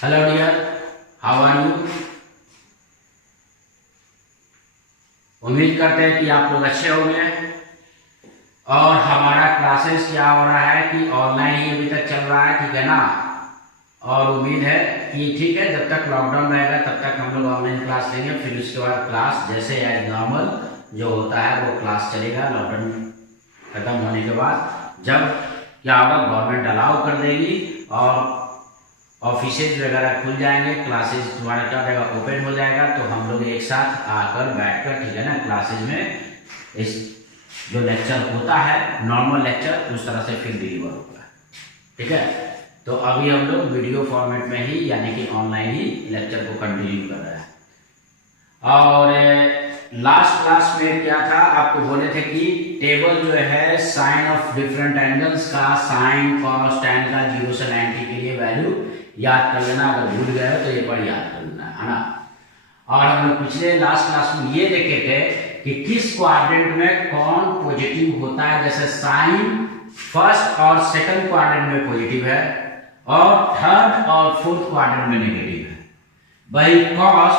Hello dear, how are you. उम्मीद करते हैं कि आप लोग अच्छे होंगे। और हमारा क्लासेस क्या हो रहा है कि ऑनलाइन ही अभी तक चल रहा है, ठीक है ना। और उम्मीद है कि ठीक है, जब तक लॉकडाउन रहेगा तब तक हम लोग ऑनलाइन क्लास लेंगे। फिर उसके बाद क्लास जैसे एज नॉर्मल जो होता है वो क्लास चलेगा। लॉकडाउन खत्म होने के बाद जब क्या होगा, गवर्नमेंट अलाउ कर देगी और ऑफिसेज वगैरह खुल जाएंगे, क्लासेज तुम्हारा क्या रहेगा, ओपन हो जाएगा। तो हम लोग एक साथ आकर बैठकर, ठीक है ना, क्लासेज में इस जो लेक्चर होता है नॉर्मल लेक्चर उस तरह से फिर डिलीवर होगा, ठीक है। तो अभी हम लोग वीडियो फॉर्मेट में ही यानी कि ऑनलाइन ही लेक्चर को कंटिन्यू कर रहे हैं। और लास्ट क्लास में क्या था, आपको बोले थे कि टेबल जो है साइन ऑफ डिफरेंट एंगल्स का, साइन कॉस टैन का 0 से 90 के लिए वैल्यू याद कर लेना। अगर भूल गए हो तो ये पर याद कर लेना, है ना। और हम लोग पिछले लास्ट क्लास में ये देखे थे कि किस क्वाड्रेंट में कौन पॉजिटिव होता है। जैसे साइन फर्स्ट और सेकंड क्वाड्रेंट में पॉजिटिव है और थर्ड और फोर्थ क्वाड्रेंट में नेगेटिव है। वही कॉस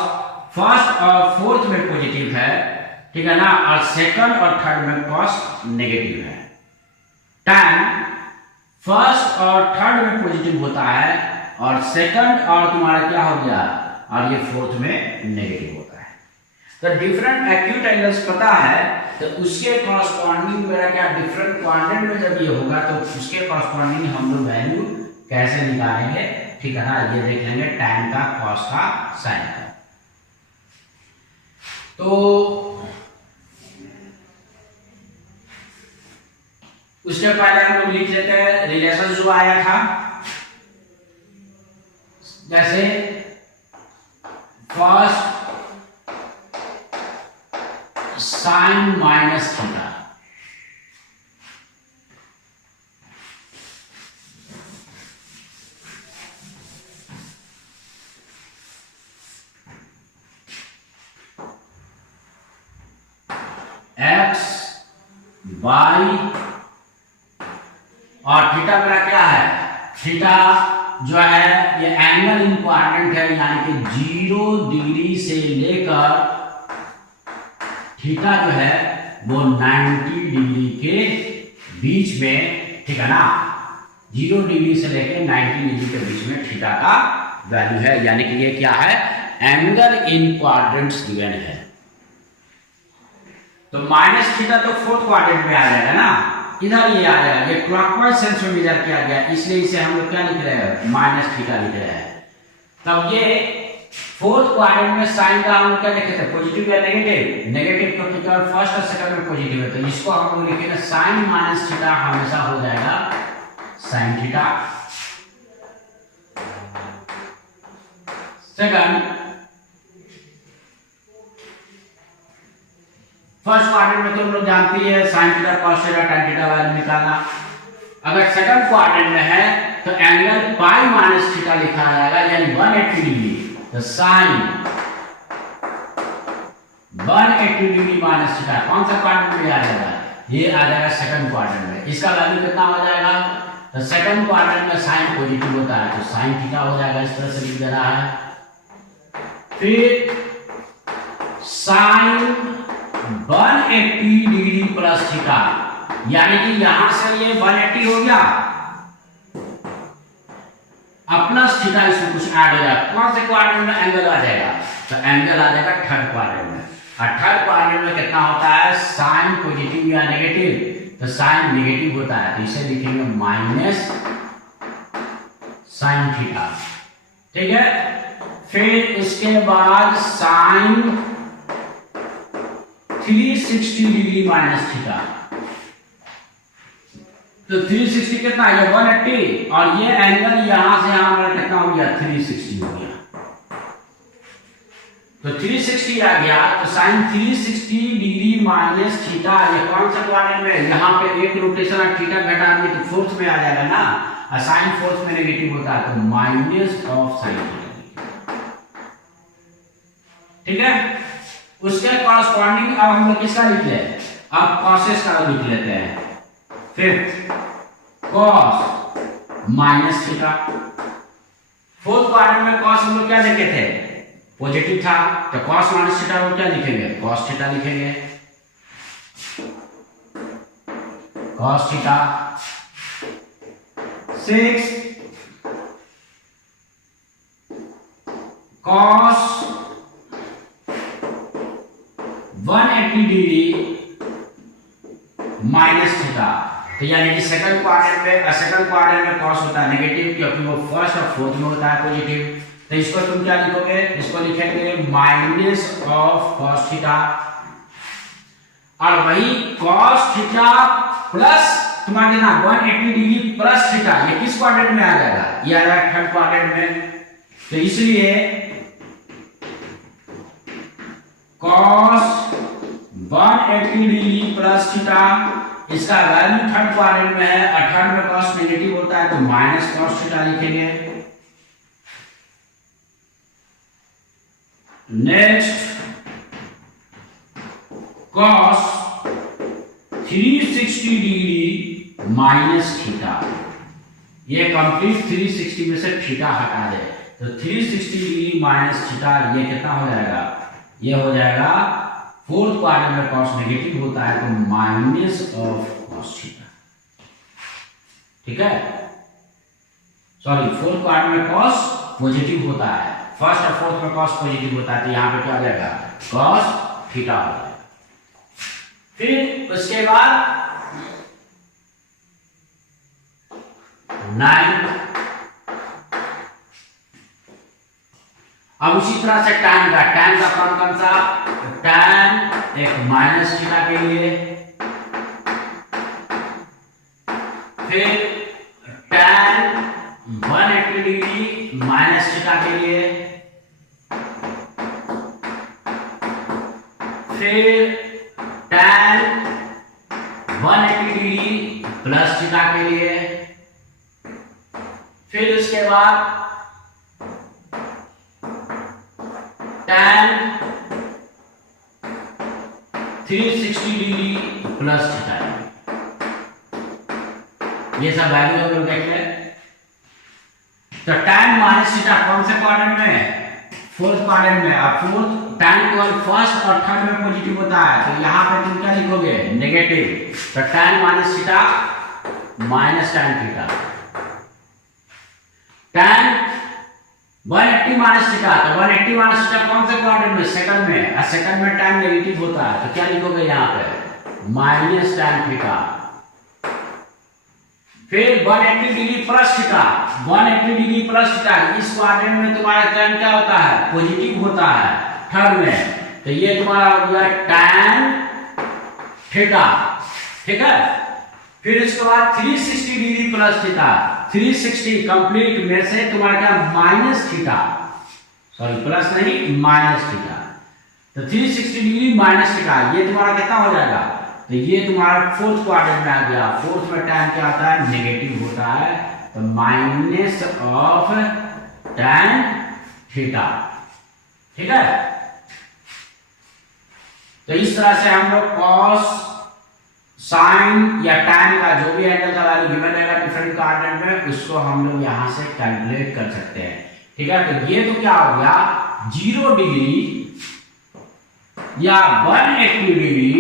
फर्स्ट और फोर्थ में पॉजिटिव है, ठीक है ना, और सेकंड और थर्ड में कॉस नेगेटिव है। टैन फर्स्ट और थर्ड में पॉजिटिव होता है और सेकंड और तुम्हारा क्या हो गया, और ये फोर्थ में नेगेटिव होता है। तो डिफरेंट एक्यूट एंगल्स पता है तो उसके कॉरस्पॉन्डिंग मेरा क्या डिफरेंट क्वाड्रेंट में जब ये होगा तो उसके कॉरस्पॉन्डिंग हम लोग वैल्यू कैसे निकालेंगे, ठीक है ना। ये देख लेंगे टैन का, कॉस का, साइन का। तो उसके पहले हम लोग लिख लेते हैं रिलेशन जो आया था। जैसे first sine minus theta, x y और थीटा मेरा क्या है, थीटा जो है ये एंगल इंपॉर्टेंट है, यानी कि 0 डिग्री से लेकर थीटा जो है वो 90 डिग्री के बीच में, ठीक है ना। 0 डिग्री से लेकर 90 डिग्री के बीच में थीटा का वैल्यू है, यानी कि ये क्या है, एंगल इन क्वाड्रेंट्स गिवन है। तो माइनस थीटा तो फोर्थ क्वाड्रेंट में आ जाएगा ना, इधर ये आ जाएगा। ये क्लॉकवाइज सेंस में मेजर किया गया, इसलिए इसे हम लोग क्या लिख रहे हैं, माइनस थीटा लिख रहे हैं। तब ये फोर्थ क्वाड्रेंट में साइन का हम लोग क्या लिखे थे, पॉजिटिव या नेगेटिव, नेगेटिव का केवल फर्स्ट और सेकंड में पॉजिटिव है, तो इसको हम लोग लिखेंगे साइन माइनस थीटा हमेशा हो जाएगा sine theta. Second first quadrant में तो हम लोग जानते ही है sine theta cos theta tan theta value निकालना। अगर सेकंड क्वाड्रेंट में है तो एंगल पाई माइनस थीटा लिखा जाएगा, यानी 180 डिग्री। तो साइन 180 डिग्री माइनस थीटा कौन सा क्वाड्रेंट में आ जाएगा, ये आ जाएगा सेकंड क्वाड्रेंट में। इसका वैल्यू कितना हो जाएगा, तो सेकंड क्वाड्रेंट में साइन पॉजिटिव होता है तो साइन थीटा हो जाएगा, इस तरह से लिख देना है। फिर साइन 180 डिग्री प्लस थीटा, यानी कि यहां से ये 180 हो गया अब प्लस थीटा, इसमें कुछ ऐड हो जाएगा। कौन से क्वाड्रेंट में एंगल आ जाएगा, तो एंगल आ जाएगा थर्ड क्वाड्रेंट में। और थर्ड क्वाड्रेंट में कितना होता है, साइन पॉजिटिव या नेगेटिव, तो साइन नेगेटिव होता है तो इसे लिखेंगे माइनस साइन थीटा, ठीक है। फिर उसके बाद साइन 360 डिग्री माइनस थीटा, तो 360 कितना है, 180, और ये एंगल यहां से यहां हमारा कितना हो गया, 360 हो गया। तो 360 आ गया तो साइन 360 डिग्री माइनस थीटा, ये कौन सा क्वाड्रेंट में, यहां पे एक रोटेशन और थीटा घटा दिए तो फोर्थ में आ जाएगा ना, और साइन फोर्थ में नेगेटिव होता है तो माइनस ऑफ साइन थीटा, ठीक है। उसके कॉरस्पॉन्डिंग अब हम लोग किसका लिख ले, अब कॉसेस का लिख लेते हैं। Fifth cos minus theta, fourth quadrant में कॉस हम लोग क्या देखे थे, पॉजिटिव था, तो कॉस माइनस थीटा को क्या लिखेंगे, कॉस थीटा लिखेंगे, cos theta. 6 cos 180 degree minus theta. तो यानी कि सेकंड क्वाड्रेंट में कॉस होता है नेगेटिव, क्योंकि वो फर्स्ट और फोर्थ में होता है पॉजिटिव। तो इसको तुम क्या लिखोगे, इसको लिखेंगे माइनस ऑफ कॉस थीटा, और वही कॉस थीटा प्लस तुम्हारे ना 180 डिग्री प्लस थीटा, ये किस क्वाड्रेंट में आ जाएगा, ये आ जाएगा थर्ड क्वाड्रेंट में। तो इसलिए कॉस 180 डिग्री प्लस थीटा, इसका वैल्यू थर्ड क्वाड्रेंट में है, और थर्ड में कॉस नेगेटिव होता है, तो माइनस कॉस थीटा लिखेंगे। Next cos 360 degree minus theta, ये कंप्लीट 360 में से थीटा हटा दे, तो 360 डिग्री माइनस थीटा, ये कितना हो जाएगा, ये हो जाएगा फोर्थ क्वाड्रेंट में कॉस नेगेटिव होता है, तो माइनस ऑफ कॉस थीटा। ठीक है, सॉरी, फोर्थ क्वाड्रेंट में कॉस पॉजिटिव होता है, फर्स्ट और फोर्थ में कॉस पॉजिटिव होता है, तो यहां पे क्या हो जाएगा, कॉस थीटा हो जाएगा। फिर उसके बाद 9, अब उसी तरह से tan का कौन सा, tan एक माइनस थीटा के लिए, फिर tan 180 डिग्री माइनस थीटा के लिए, फिर tan 180 डिग्री प्लस थीटा के लिए, फिर उसके बाद tan 360 डिग्री प्लस थीटा। ये सब वैल्यू हम लोग देख लें। तो tan माइनस थीटा कौन से क्वाड्रेंट में है, फोर्थ क्वाड्रेंट में, और फोर्थ tan केवल फर्स्ट और थर्ड में पॉजिटिव होता है, तो यहां पे तुम क्या लिखोगे, नेगेटिव। तो tan minus theta minus tan theta, tan 180 minus theta, तो 180 माइनस थीटा कौन से क्वाड्रेंट में, सेकंड में, और सेकंड में tan नेगेटिव होता है, तो क्या लिखोगे यहाँ पे, माइनस tan थीटा। फिर 180 degree plus theta, 180 degree plus theta, इस क्वाड्रेंट में तुम्हारा tan क्या होता है, पॉजिटिव होता है थर्ड में, तो ये तुम्हारा हो गया tan थीटा। ठीक है, फिर इसके बाद 360 डिग्री प्लस थीटा, 360 कंप्लीट में से तुम्हारा क्या, माइनस थीटा, सॉरी प्लस नहीं माइनस थीटा, तो 360 डिग्री माइनस थीटा, ये तुम्हारा कितना हो जाएगा, तो ये तुम्हारा फोर्थ क्वाड्रेंट में आ गया। फोर्थ में tan क्या होता है, नेगेटिव होता है, तो माइनस ऑफ tan थीटा। ठीक है, तो इस तरह से हम लोग cos साइन या tan का जो भी एंगल का वैल्यू गिवन रहेगा डिफरेंट क्वाड्रेंट में, उसको हम लोग यहां से कैलकुलेट कर सकते हैं। ठीक है, तो ये तो क्या हो गया, 0 डिग्री या 180 डिग्री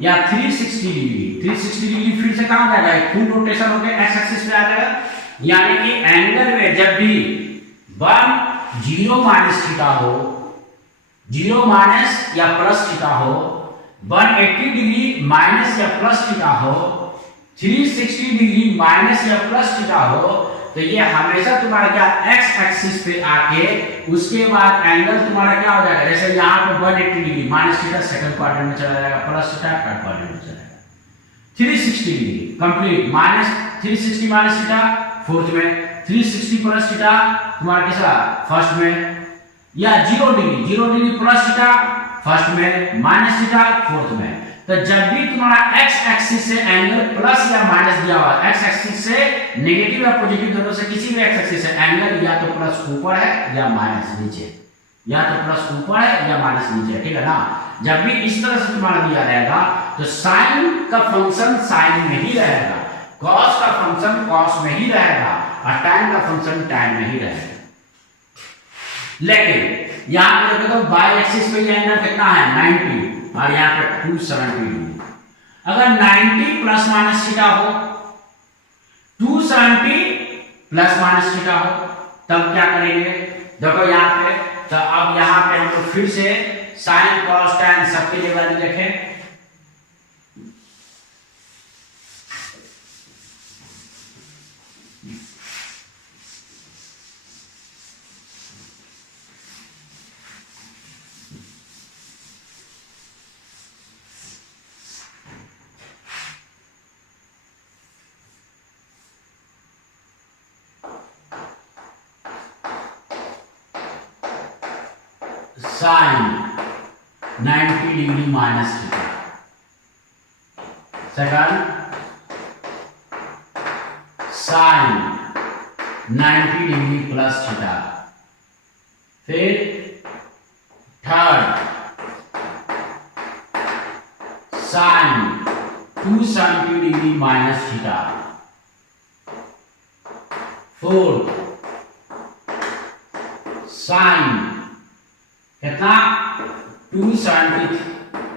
या 360 डिग्री। 360 डिग्री फिर से कहां जाएगा, एक फुल रोटेशन होकर एक्स एक्सिस पे आ जाएगा, यानी कि एंगल में जब भी 0 माइनस थीटा हो, 0 माइनस या प्लस थीटा हो, 180 डिग्री माइनस या प्लस थीटा हो, 360 डिग्री माइनस या प्लस थीटा हो, तो ये हमेशा तुम्हारा क्या एक्स एक्सिस पे आके उसके बाद एंगल तुम्हारा क्या हो जाएगा, जैसे यहाँ पे 180 degree minus theta second quadrant में चला जाएगा, प्लस थीटा थर्ड क्वाड्रेंट में चला जाएगा, 360 degree complete minus 360 minus theta fourth में, 360 प्लस थीटा तुम्हारा कैसा फर्स्ट में, या 0 डिग्री प्लस थीटा फर्स्ट में, माइनस थीटा फोर्थ में। तो जब भी तुम्हारा एक्स एक्सिस से एंगल प्लस या माइनस दिया हुआ, एक्स एक्सिस से नेगेटिव या पॉजिटिव दोनों से किसी भी एक्स एक्सिस से एंगल या तो प्लस ऊपर है या माइनस नीचे, या तो प्लस ऊपर है या माइनस नीचे, ठीक है ना। जब भी इस तरह से तुम्हारा दिया रहेगा तो साइन का फंक्शन साइन में ही रहेगा, कॉस का फंक्शन कॉस में ही रहेगा, और tan का फंक्शन tan में ही रहेगा। लेकिन यहाँ पे देखो तो बाई एक्सिस पे ये एंगल कितना है 90 और यहाँ पे 270 डिग्री। अगर 90 प्लस माइनस थीटा हो, 270 प्लस माइनस थीटा हो, तब क्या करेंगे? देखो यहाँ पे, तो अब यहाँ पे हम लोग फिर से साइन कॉस टैन सबके लिए वैल्यू देखें। Sine 90 degree minus theta, second sine 90 degree plus theta, फिर third sine 270 degree minus theta, fourth sine कितना 270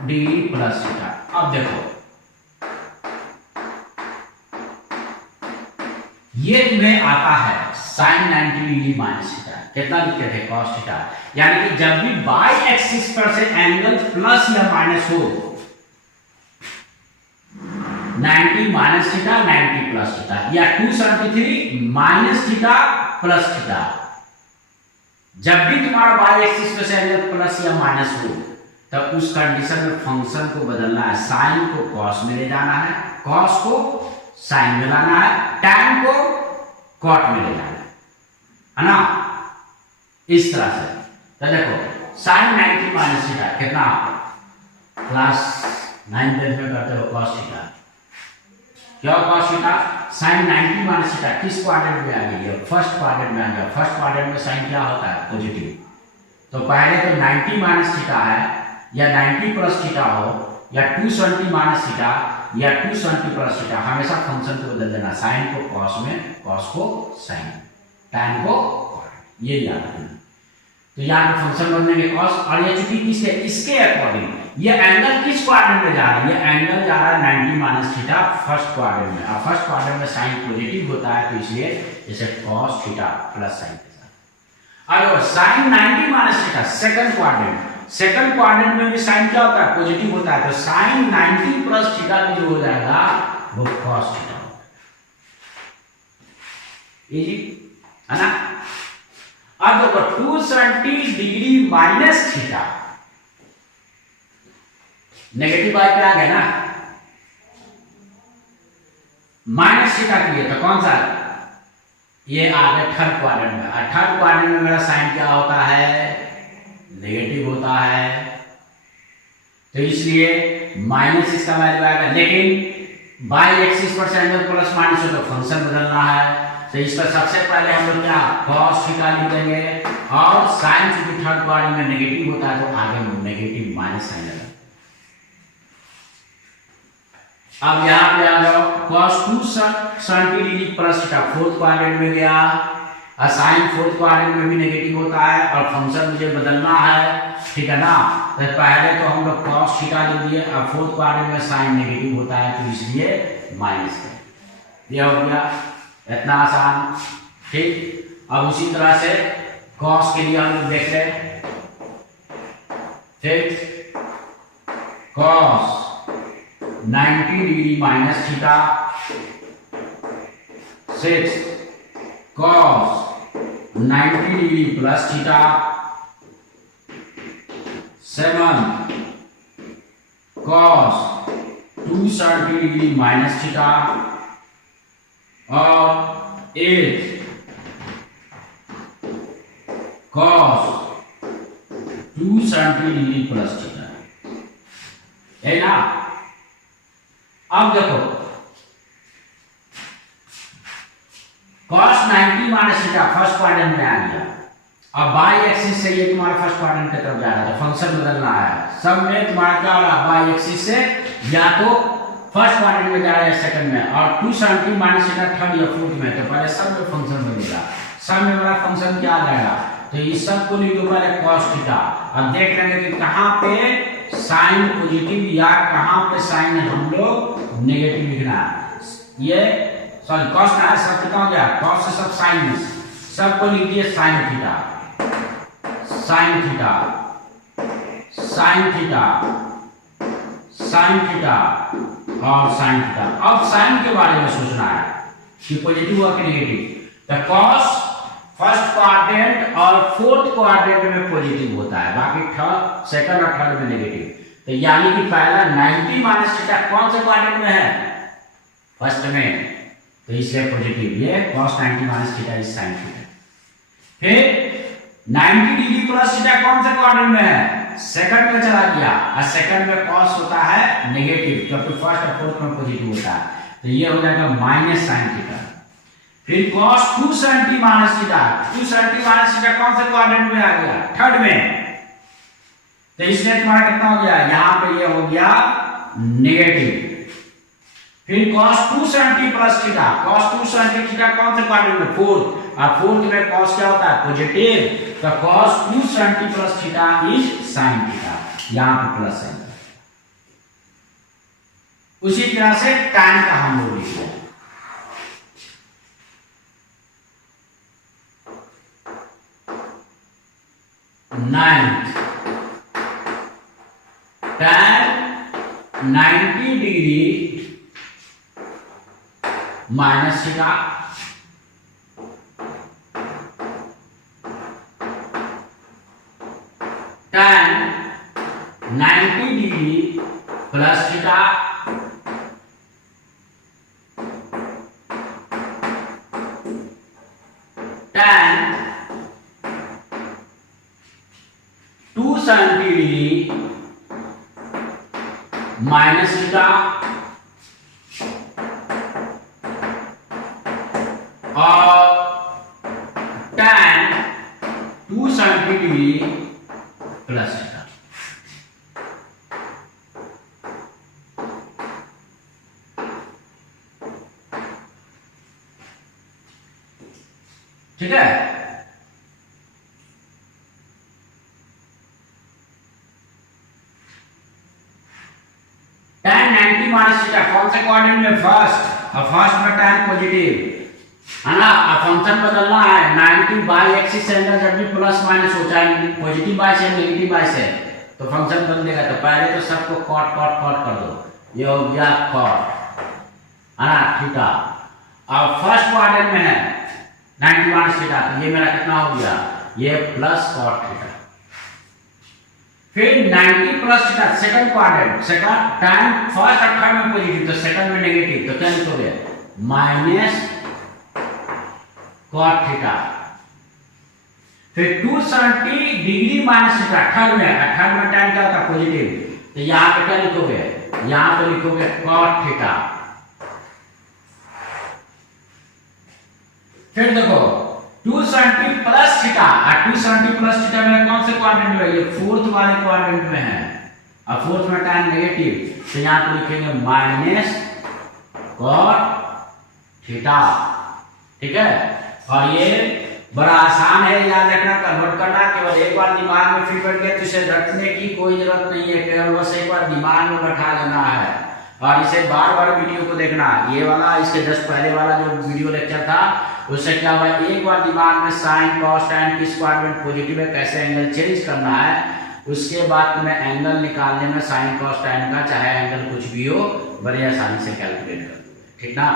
डिग्री प्लस थीटा। अब देखो ये तुम्हें आता है साइन 90 डिग्री माइनस थीटा, कितना लिखते थे कॉस थीटा, यानी कि जब भी बाई एक्सिस पर से एंगल प्लस या माइनस हो, 90 माइनस थीटा 90 प्लस थीटा, या 273 माइनस थीटा प्लस थीटा, जब भी तुम्हारा बाई एक्सिस पे से एंगल प्लस या माइनस हो, तब उस कंडीशन में फंक्शन को बदलना है, साइन को कॉस में ले जाना है, कॉस को साइन में लाना है, टैन को कॉट में ले जाना है ना, इस तरह से। तो देखो साइन 90 माइनस थीटा कितना, क्लास 9 में करते हो कॉस थीटा, क्या cos theta sine 90 minus theta किस क्वाड्रेंट में आ गई है? फर्स्ट क्वाड्रेंट में आ गया। फर्स्ट क्वाड्रेंट में साइन क्या होता है? पॉजिटिव। तो पहले तो 90 माइनस थीटा है, या 90 प्लस थीटा हो, या 270 माइनस थीटा, या 270 प्लस थीटा, हमेशा फंक्शन को बदल देना, साइन को कॉस में, कॉस को साइन, टैन को कॉट, ये याद रखना। तो यहाँ पे फंक्शन बदलेंगे कॉस, और ये चूंकि किसके, इसके अकॉर्डिंग ये एंगल किस क्वाड्रेंट में जा रहा है? ये एंगल जा रहा है 90 माइनस थीटा फर्स्ट क्वाड्रेंट में, और फर्स्ट क्वाड्रेंट में साइन पॉजिटिव होता है, तो इसलिए जैसे कॉस थीटा प्लस साइन के साथ। और sine 90 minus theta second quadrant, second quadrant में भी साइन क्या होता है? पॉजिटिव होता है, तो साइन 90 प्लस थीटा जो हो जाएगा वो कॉस थीटा होगा, इजी है ना। अब देखो 270 degree minus theta, negative by पे आ गया ना, माइनस थीटा की है, तो कौन सा? ये आ गया थर्ड क्वाड्रेंट में, और थर्ड क्वाड्रेंट में मेरा साइन क्या होता है? नेगेटिव होता है, तो इसलिए माइनस इसका वैल्यू आएगा। लेकिन बाई एक्सिस पर से एंगल प्लस माइनस हो तो फंक्शन बदलना है, तो इस पर सबसे पहले हम लोग क्या कॉस थीटा लिख देंगे, और साइन चूंकि थर्ड क्वाड्रेंट में नेगेटिव होता है तो आगे नेगेटिव माइनस साइन लगा। अब यहाँ पे आ जाओ, cos 270 degree plus theta fourth quadrant में गया, और साइन फोर्थ क्वाड्रेंट में भी नेगेटिव होता है, और फंक्शन मुझे बदलना है, ठीक है ना। तो पहले तो हम लोग cos थीटा ले लिए, और फोर्थ क्वाड्रेंट में साइन नेगेटिव होता है, तो इसलिए माइनस कर, ये हो गया, इतना आसान, ठीक। अब उसी तरह से cos के लिए हम लोग देख रहे हैं, ठीक, cos 90 degree minus theta, 6 cos 90 degree plus theta, 7 cos 270 degree minus theta, और 8 cos 270 डिग्री प्लस थीटा, है ना। अब देखो cos 90 minus theta first quadrant में आ गया, अब बाई एक्सिस से ये तुम्हारा फर्स्ट क्वाड्रेंट की तरफ जा रहा है, तो फंक्शन बदलना है। सब में तुम्हारा क्या हो रहा है? बाई एक्सिस से या तो फर्स्ट क्वाड्रेंट में जा रहा है सेकंड में, और 270 माइनस थीटा थर्ड या फोर्थ में, तो पहले सब में फंक्शन बदलेगा। सब में मेरा फंक्शन क्या आ जाएगा? तो इस सब को लिख दो पहले cos थीटा। अब देख लेंगे कि कहां पे साइन पॉजिटिव या कहां पे साइन हम लोग नेगेटिव लिखना है। ये सॉरी cos ना है, सब कितना हो गया, cos से सब साइन में, सबको लिख दिए sin theta, sin theta, sin theta, sin theta और sin थीटा। अब साइन के बारे में सोचना है कि पॉजिटिव हुआ कि नेगेटिव। तो cos फर्स्ट क्वाड्रेंट और फोर्थ क्वाड्रेंट में पॉजिटिव होता है, बाकी थर्ड, सेकंड और थर्ड में नेगेटिव। तो यानी कि पहला 90 माइनस थीटा कौन से क्वाड्रेंट में है, फर्स्ट में, तो इसलिए पॉजिटिव। ये cos 90 minus theta is sin theta. फिर 90 डिग्री प्लस थीटा कौन से क्वाड्रेंट में है, सेकंड में चला गया, और सेकंड में cos होता है नेगेटिव, क्योंकि फर्स्ट और फोर्थ में पॉजिटिव होता है, तो ये हो जाएगा माइनस sin थीटा। फिर cos 270 minus theta, 270 minus theta कौन से क्वाड्रेंट में आ गया, थर्ड में, तो इसलिए तुम्हारा कितना हो गया, यहां पे ये हो गया नेगेटिव। फिर cos 270 plus theta, cos 270 theta कौन से क्वाड्रेंट में, फोर्थ, और फोर्थ में cos क्या होता है, पॉजिटिव, तो cos 270 plus theta is sin theta, यहां पे प्लस है। उसी तरह से tan का हम लोग लिखते हैं, ninth, tan 90 degree minus theta, tan 90 degree plus theta, tan 270 degree minus theta और tan 270 डिग्री प्लस थीटा। ठीक है, tan 90 माइनस थीटा कौन से क्वाड्रेंट में, फर्स्ट, और फर्स्ट में tan पॉजिटिव है ना। अब फंक्शन बदलना है, 90 बाई एक्सिस एंगल जब भी प्लस माइनस हो, चाहे पॉजिटिव बाई से नेगेटिव बाई से, तो फंक्शन बदलेगा। तो पहले तो सबको कॉट कॉट कॉट कर दो, ये हो गया कॉट है ना थीटा। अब फर्स्ट क्वाड्रेंट में है 90 माइनस थीटा, तो ये मेरा कितना हो गया, ये प्लस कॉट थीटा। फिर 90 plus theta second quadrant, second time first और थर्ड में पॉजिटिव, तो सेकंड में नेगेटिव, तो क्या लिखोगे, माइनस कॉट थीटा। फिर 270 डिग्री माइनस थीटा थर्ड में, थर्ड में टाइम क्या होता है, पॉजिटिव, तो यहां पे क्या लिखोगे, यहां पे लिखोगे कॉट थीटा। फिर देखो 270 प्लस थीटा, और 270 प्लस थीटा में कौन से क्वाड्रेंट में है, ये फोर्थ वाले क्वाड्रेंट में है, और फोर्थ में टाइम नेगेटिव, तो यहां पे लिखेंगे माइनस कॉट थीटा। ठीक है, और ये बड़ा आसान है याद रखना, कन्वर्ट करना, केवल एक बार दिमाग में फिट बैठ गया तो इसे रटने की कोई जरूरत नहीं है, केवल बस एक बार दिमाग में बैठा लेना है, और इसे बार बार वीडियो को देखना। ये वाला इसके जस्ट पहले वाला जो वीडियो लेक्चर था, उससे क्या हुआ, एक बार दिमाग में साइन कॉस टैन किस क्वाड्रेंट पॉजिटिव है, कैसे एंगल चेंज करना है, उसके बाद तुम्हें एंगल निकालने में साइन कॉस टैन का चाहे एंगल कुछ भी हो, बड़ी आसानी से कैलकुलेट कर दोगे। ठीक ना,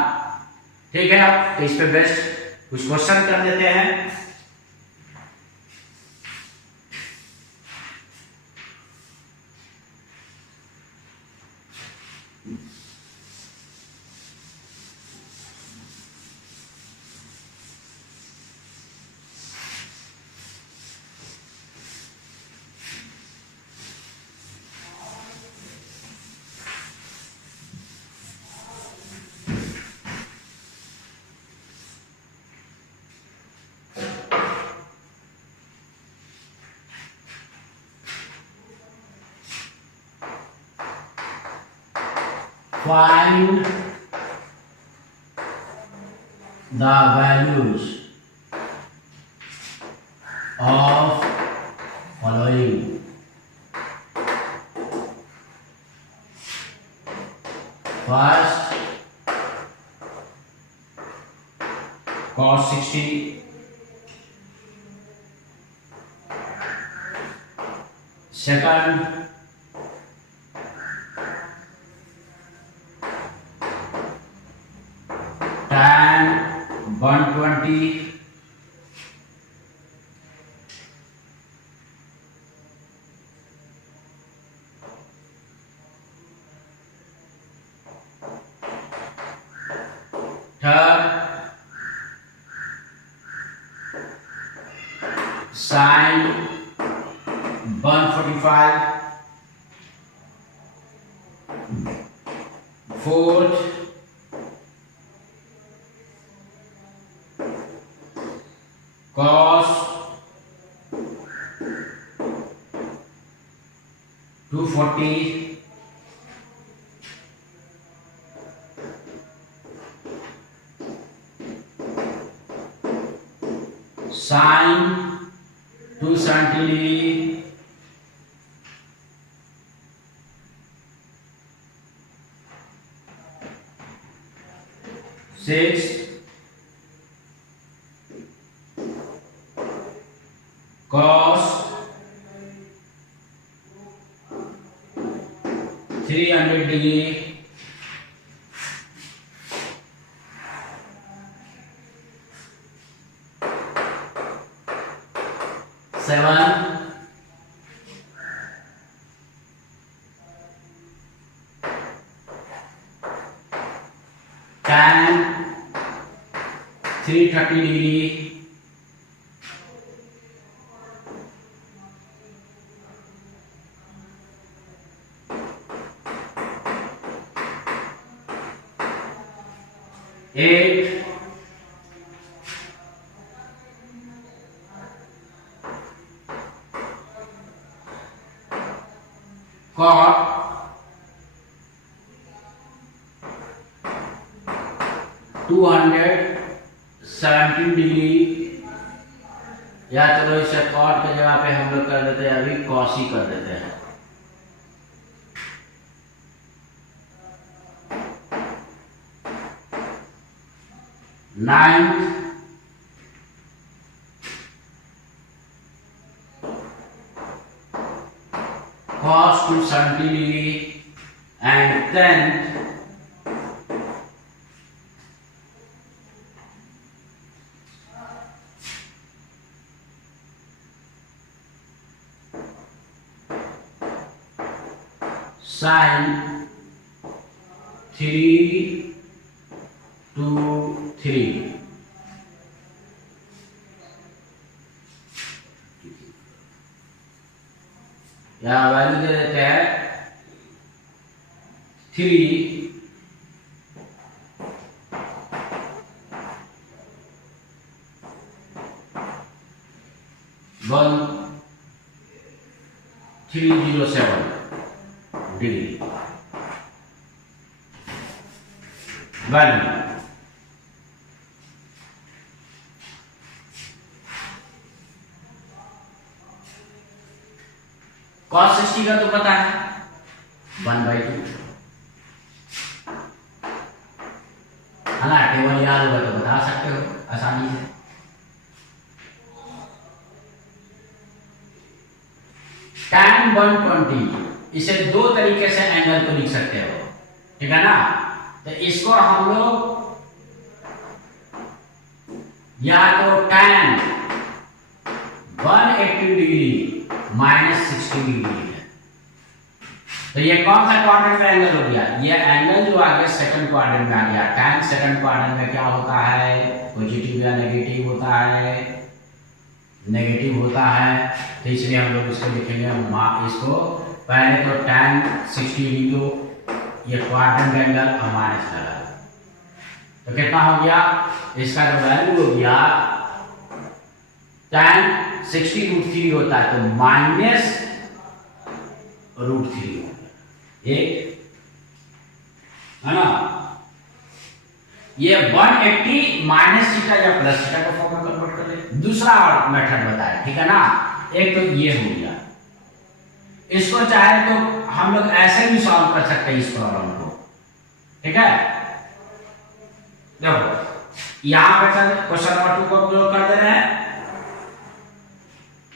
ठीक है। अब तो इस पे बेस्ट कुछ क्वेश्चन कर देते हैं। Find the values of cos 60 second tan 120 third sin 145 fourth cos 240 sin 270 sixth cos 300 degree seven tan 330 degree eight cot 217 degree, या चलो इसे कॉट के जगह पे हम लोग कर देते हैं, अभी कॉस ही कर देते हैं। Ninth cos 270 degree and 10th sin 3 2 3 यहाँ वैल्यू दे देते हैं 3 1307 डिग्री वैल्यू। cos 60 का तो पता है 1/2 है ना, टेबल याद होगा तो बता सकते हो आसानी से। tan 120 इसे दो तरीके से एंगल को लिख सकते हो, ठीक है ना। तो इसको हम लोग या तो tan 180 डिग्री -60 डिग्री है, तो ये कौन सा क्वाड्रेंट में एंगल हो गया, ये एंगल जो आ गया सेकंड क्वाड्रेंट में आ गया। tan सेकंड क्वाड्रेंट में क्या होता है, पॉजिटिव या नेगेटिव होता है, नेगेटिव होता है, तो इसलिए हम लोग इसको लिखेंगे इसको पहले तो tan 60 डिग्री को ये क्वाड्रेंट एंगल हमारे लगा, तो कितना हो गया, इसका जो वैल्यू हो गया tan 60√3 होता है, तो -√3 हो गया, एक है ना। ये 180 माइनस थीटा या प्लस थीटा को फॉर्म में कन्वर्ट कर ले। दूसरा मेथड बताया, ठीक है ना। एक तो ये हो गया, इसको चाहे तो हम लोग ऐसे भी सॉल्व कर सकते हैं इस प्रॉब्लम को, ठीक है। देखो यहां पे क्वेश्चन नंबर 2 को प्रयोग कर दे रहे हैं।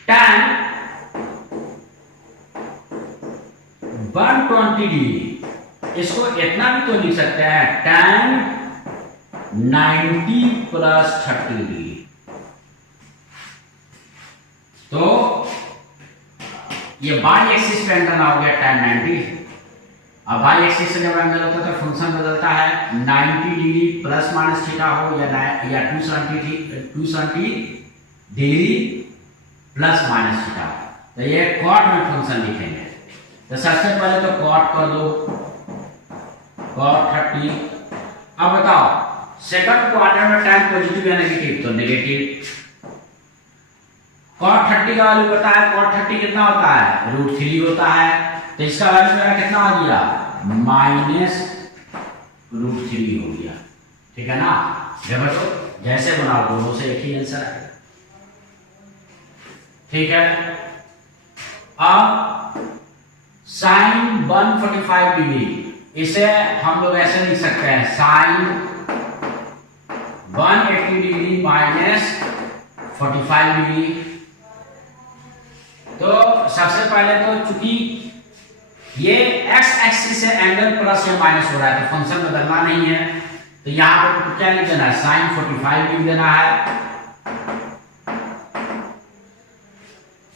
tan 120 डिग्री, इसको इतना भी तो लिख सकते हैं tan 90 प्लस 30 डिग्री। तो ये बाई एक्सिस पे एंगल हो गया tan 90। अब बाई एक्सिस से जब एंगल होता है तो फंक्शन बदलता है, 90 डिग्री प्लस माइनस थीटा हो या 270 डिग्री प्लस माइनस थीटा। तो ये कॉट में फंक्शन लिखेंगे। तो सबसे पहले तो कॉट कर दो, cot 30। अब बताओ सेकंड क्वाड्रेंट में tan पॉजिटिव या नेगेटिव, तो नेगेटिव। cot 30 का वैल्यू पता है, cot 30 कितना होता है, √3 होता है। तो इसका वैल्यू मेरा कितना हो गया, -√3 हो गया। ठीक है ना। देखो तो जैसे बनाओ दोनों से एक ही आंसर आएगा। ठीक है। अब sin 145 डिग्री, इसे हम लोग ऐसे लिख सकते हैं sin 180 डिग्री माइनस 45 डिग्री। तो सबसे पहले तो चूंकि ये x एक्सिस से एंगल प्लस या माइनस हो रहा है तो फंक्शन बदलना नहीं है, तो यहां पर क्या लिख देना है, sin 45 लिख देना है।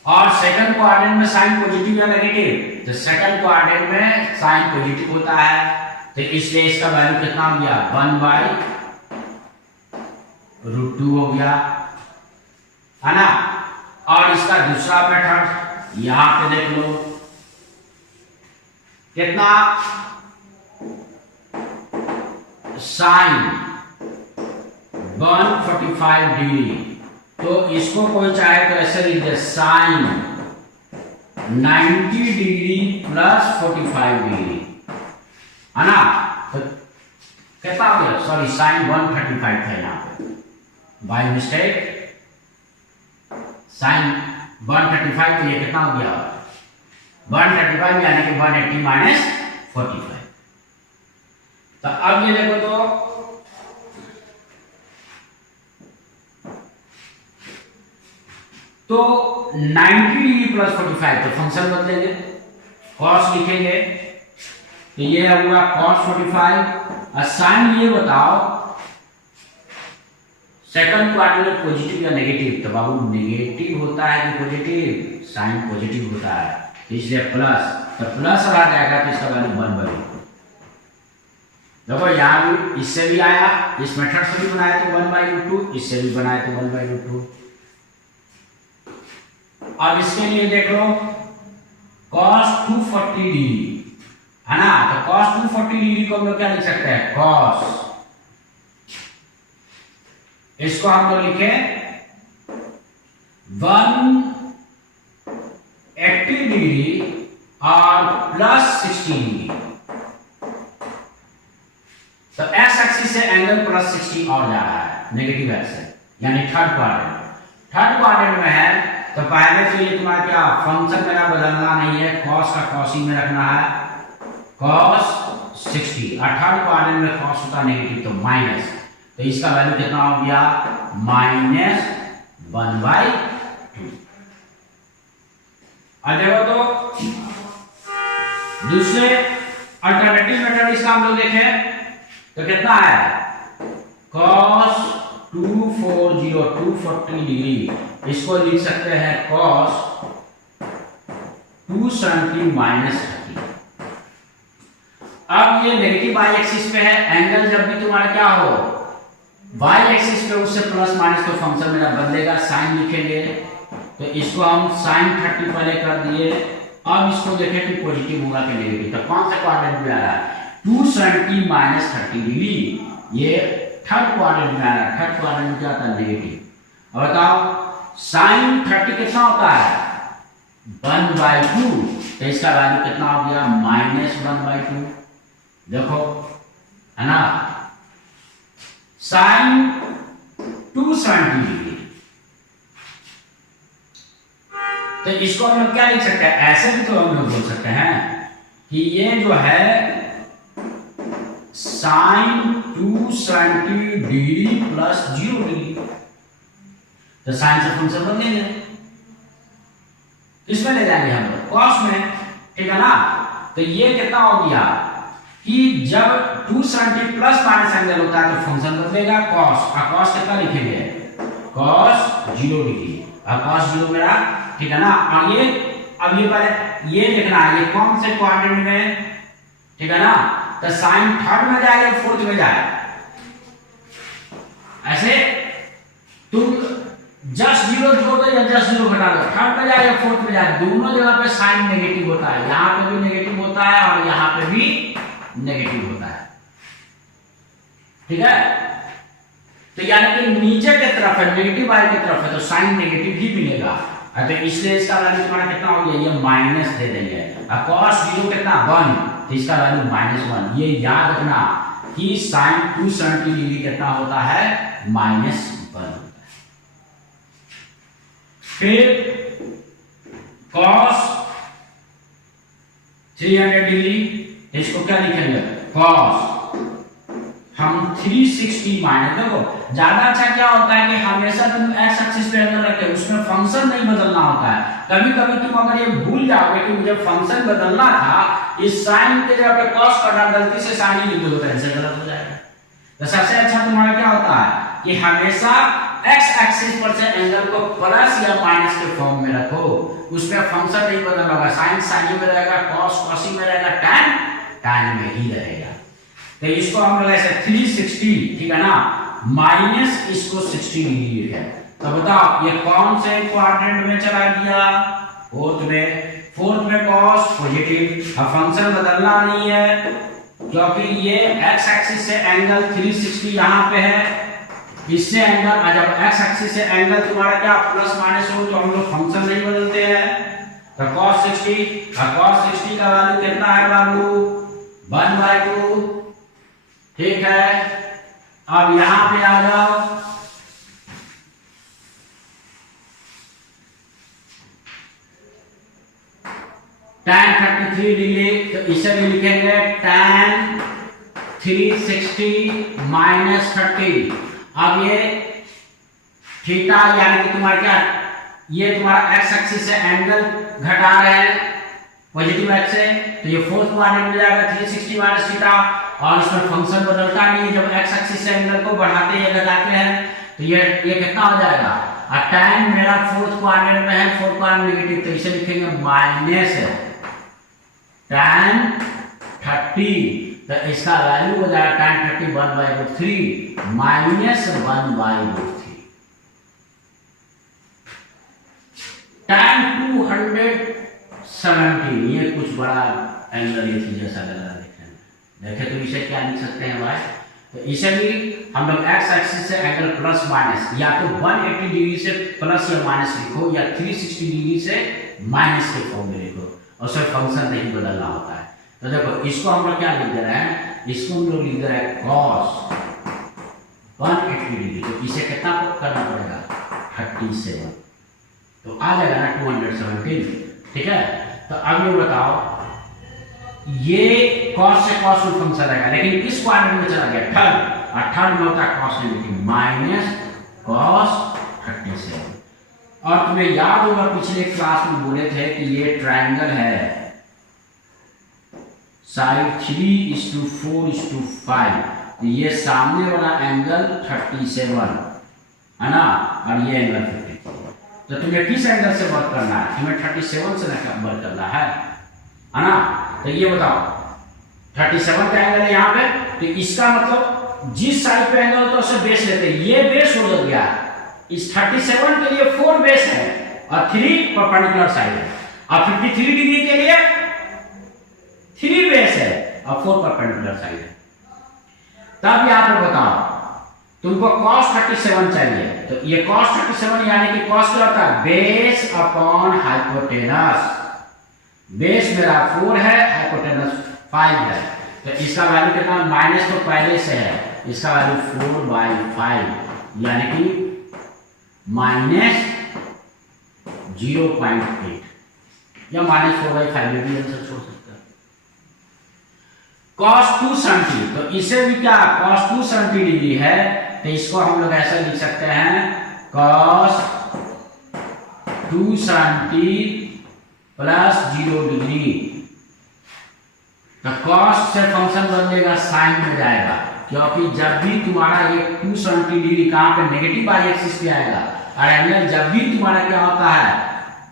और सेकंड क्वाड्रेंट में साइन पॉजिटिव या नेगेटिव, तो सेकंड क्वाड्रेंट में साइन पॉजिटिव होता है। तो इसलिए इसका वैल्यू कितना हो गया, 1/√2 हो गया, है ना। और इसका दूसरा मेथड यहां पे देख लो कितना, साइन 145 डिग्री, तो इसको कोई चाहे तो ऐसे लिख दे साइन 90 डिग्री प्लस 45 डिग्री, है ना। तो कितना हो गया, सॉरी साइन 135 था यहाँ पे बाय मिस्टेक, साइन 135, तो ये कितना हो गया 135 यानी कि 180 माइनस 45। तो अब ये देखो तो 90 डिग्री प्लस 45, तो फंक्शन बदलेंगे, cos लिखेंगे, तो ये हुआ cos 45। और साइन ये बताओ सेकंड क्वाड्रेंट पॉजिटिव या नेगेटिव, तो बाबू नेगेटिव होता है कि पॉजिटिव, साइन पॉजिटिव होता है, तो इसलिए प्लस, तो प्लस आ जाएगा तो इसका वैल्यू 1/√2। देखो यहां भी इससे भी आया, इस मेथड से भी बनाया तो 1/√2, इससे भी बनाया तो 1/√2। अब इसके लिए देख लो cos 240 डिग्री, है ना। तो cos 240 डिग्री को हम लोग क्या लिख सकते हैं, cos, इसको हम लोग लिखे 180 डिग्री और प्लस 60 डिग्री। तो एक्स एक्सिस से एंगल प्लस 60 और जा रहा है, नेगेटिव एक्स है, यानी थर्ड क्वाड्रेंट में है। तो पहले से ये तुम्हारा क्या फंक्शन मेरा बदलना नहीं है, cos का cos ही में रखना है, cos 60। और थर्ड क्वाड्रेंट में cos होता नेगेटिव, तो माइनस, तो इसका वैल्यू कितना हो गया, -1/2। और देखो तो दूसरे अल्टरनेटिव मेथड इसका हम लोग देखें तो कितना है, cos 240 डिग्री, इसको लिख सकते हैं cos 270 माइनस 30। अब ये नेगेटिव वाई एक्सिस पे है, एंगल जब भी तुम्हारा क्या हो वाई एक्सिस पे उससे प्लस माइनस तो फंक्शन मेरा बदलेगा, साइन लिखेंगे। तो इसको हम साइन 30 पहले कर दिए, अब इसको देखें कि पॉजिटिव होगा कि नेगेटिव। तो कौन सा क्वाड्रेंट में आ रहा है, 270 माइनस 30 डिग्री, ये थर्ड क्वाड्रेंट में आ रहा है। थर्ड क्वाड्रेंट में क्या आता है, नेगेटिव। अब बताओ साइन 30 कितना होता है, 1/2, तो इसका वैल्यू कितना हो गया, -1/2। देखो है ना, साइन 270 डिग्री, तो इसको हम लोग क्या लिख सकते हैं, ऐसे भी तो हम लोग बोल सकते हैं कि ये जो है साइन 270 डिग्री प्लस 0 डिग्री। तो साइन से फंक्शन बदलेंगे, इसमें ले जाएंगे हम लोग कॉस में, ठीक है ना। तो ये कितना हो गया कि जब 270 प्लस माइनस एंगल होता है तो फंक्शन बदलेगा कॉस, और कॉस कितना लिखेंगे, कॉस 0 डिग्री, और कॉस 0 मेरा, ठीक है ना। और ये अब ये पहले ये लिखना है, ये कौन से क्वाड्रेंट में, ठीक है ना। तो साइन थर्ड में जाए या फोर्थ में जाए, ऐसे तुम जस्ट 0 जोड़ दो या जस्ट 0 घटा दो, थर्ड में जाए या फोर्थ में जाए, दोनों जगह पे साइन नेगेटिव होता है, यहां पे भी नेगेटिव होता है और यहां पे भी नेगेटिव होता है, ठीक है। तो यानी कि नीचे की तरफ है, नेगेटिव वाले की तरफ है, तो साइन नेगेटिव ही मिलेगा। तो इसलिए इसका वैल्यू तुम्हारा कितना हो गया, ये माइनस दे देंगे। और cos 0 कितना 1, तो इसका वैल्यू -1। ये याद रखना कि sin 270 डिग्री कितना होता है, -1। फिर cos 300 डिग्री, इसको क्या लिखेंगे, cos हम 360 माइनस, देखो ज्यादा अच्छा क्या होता है कि हमेशा तुम एक्स एक्सिस पे एंगल रखे, उसमें फंक्शन नहीं बदलना होता है। कभी कभी तुम अगर ये भूल जाओगे कि मुझे फंक्शन बदलना था, इस साइन के जगह पे कॉस करना, गलती से साइन ही लिख दो, ऐसे गलत हो जाएगा। तो सबसे अच्छा तुम्हारा क्या होता है कि हमेशा एक्स एक्सिस पर से एंगल को प्लस या माइनस के फॉर्म में रखो, उसमें फंक्शन नहीं बदलना होगा, साइन साइन में रहेगा, कॉस कॉस में रहेगा, टैन टैन में ही रहेगा। तो इसको हम लोग ऐसे 360, ठीक है ना, माइनस इसको 60 डिग्री है। तो बताओ ये कौन से क्वाड्रेंट में चला गया, फोर्थ में। फोर्थ में कॉस पॉजिटिव, अब फंक्शन बदलना नहीं है क्योंकि ये एक्स एक्सिस से एंगल 360 यहां पे है, इससे एंगल, जब एक्स एक्सिस से एंगल तुम्हारा क्या प्लस माइनस हो तो हम लोग फंक्शन नहीं बदलते हैं। तो cos 60, cos 60 का वैल्यू कितना है बाबू, 1/2, ठीक है। अब यहां पे आ जाओ, tan 33 डिग्री, तो इसे भी लिखेंगे tan 360 - 30। अब ये थीटा यानी कि तुम्हारा क्या, ये तुम्हारा एक्स एक्सिस से एंगल घटा रहे हैं पॉजिटिव एक्स से, तो ये फोर्थ क्वाड्रेंट में जाएगा 360 माइनस थीटा, और इसमें फंक्शन बदलता नहीं है, जब एक्स एक्सिस से एंगल को बढ़ाते या घटाते हैं तो ये कितना हो जाएगा। और tan मेरा फोर्थ क्वाड्रेंट में है, फोर्थ क्वाड्रेंट नेगेटिव, तो इसे लिखेंगे माइनस tan 30, तो इसका वैल्यू हो जाएगा tan 30 1/3 माइनस 1/3। tan 270, ये कुछ बड़ा एंगल ये थी जैसा लग रहा है, देखे तो इसे क्या लिख सकते हैं भाई, तो इसे भी हम लोग एक्स एक्सिस से एंगल प्लस माइनस, या तो 180 डिग्री से प्लस या माइनस लिखो, या 360 डिग्री से माइनस के फॉर्म में लिखो, और उसमें फंक्शन नहीं बदलना होता है। तो देखो इसको हम लोग क्या लिख दे रहे हैं, इसको हम लोग लिख दे रहे हैं cos 180 डिग्री, तो इसे कितना करना पड़ेगा 37, तो आ जाएगा ना 217, ठीक है। तो अब ये बताओ, ये cos से cos में फंक्शन रहेगा, लेकिन किस क्वाड्रेंट में चला गया, थर्ड, और थर्ड में होता है cos नेगेटिव माइनस cos 37। और तुम्हें याद होगा पिछले क्लास में बोले थे कि ये ट्रायंगल है, साइड 3:4:5, तो ये सामने वाला एंगल 37 है ना, और ये एंगल 53। तो तुम्हें किस एंगल से वर्क करना है, तुम्हें 37 से वर्क करना है ना। तो ये बताओ 37 का एंगल है यहाँ पे, तो इसका मतलब जिस साइड पे एंगल होता है उससे बेस लेते हैं, ये बेस हो गया, इस 37 के लिए 4 बेस है और 3 परपेंडिकुलर साइड है, और 53 डिग्री के लिए 3 बेस है और 4 परपेंडिकुलर साइड है। तब यहाँ पर बताओ तुमको cos 37 चाहिए, तो ये cos 37 यानी कि cos क्या होता है, बेस अपॉन हाइपोटेनस, बेस मेरा 4 है, हाइपोटेनस 5 है, तो इसका वैल्यू कितना, माइनस तो पहले से है, इसका वैल्यू 4/5 यानी कि माइनस 0.8 या माइनस 4/5 में भी आंसर छोड़ सकते हैं। cos 270, तो इसे भी क्या cos 270 डिग्री है, तो इसको हम लोग ऐसा लिख सकते हैं cos 270 प्लस 0 डिग्री। तो cos से फंक्शन बदलेगा साइन में जाएगा, क्योंकि जब भी तुम्हारा ये 270 डिग्री कहां पे नेगेटिव बाई एक्सिस पे आएगा, और एंगल जब भी तुम्हारा क्या होता है,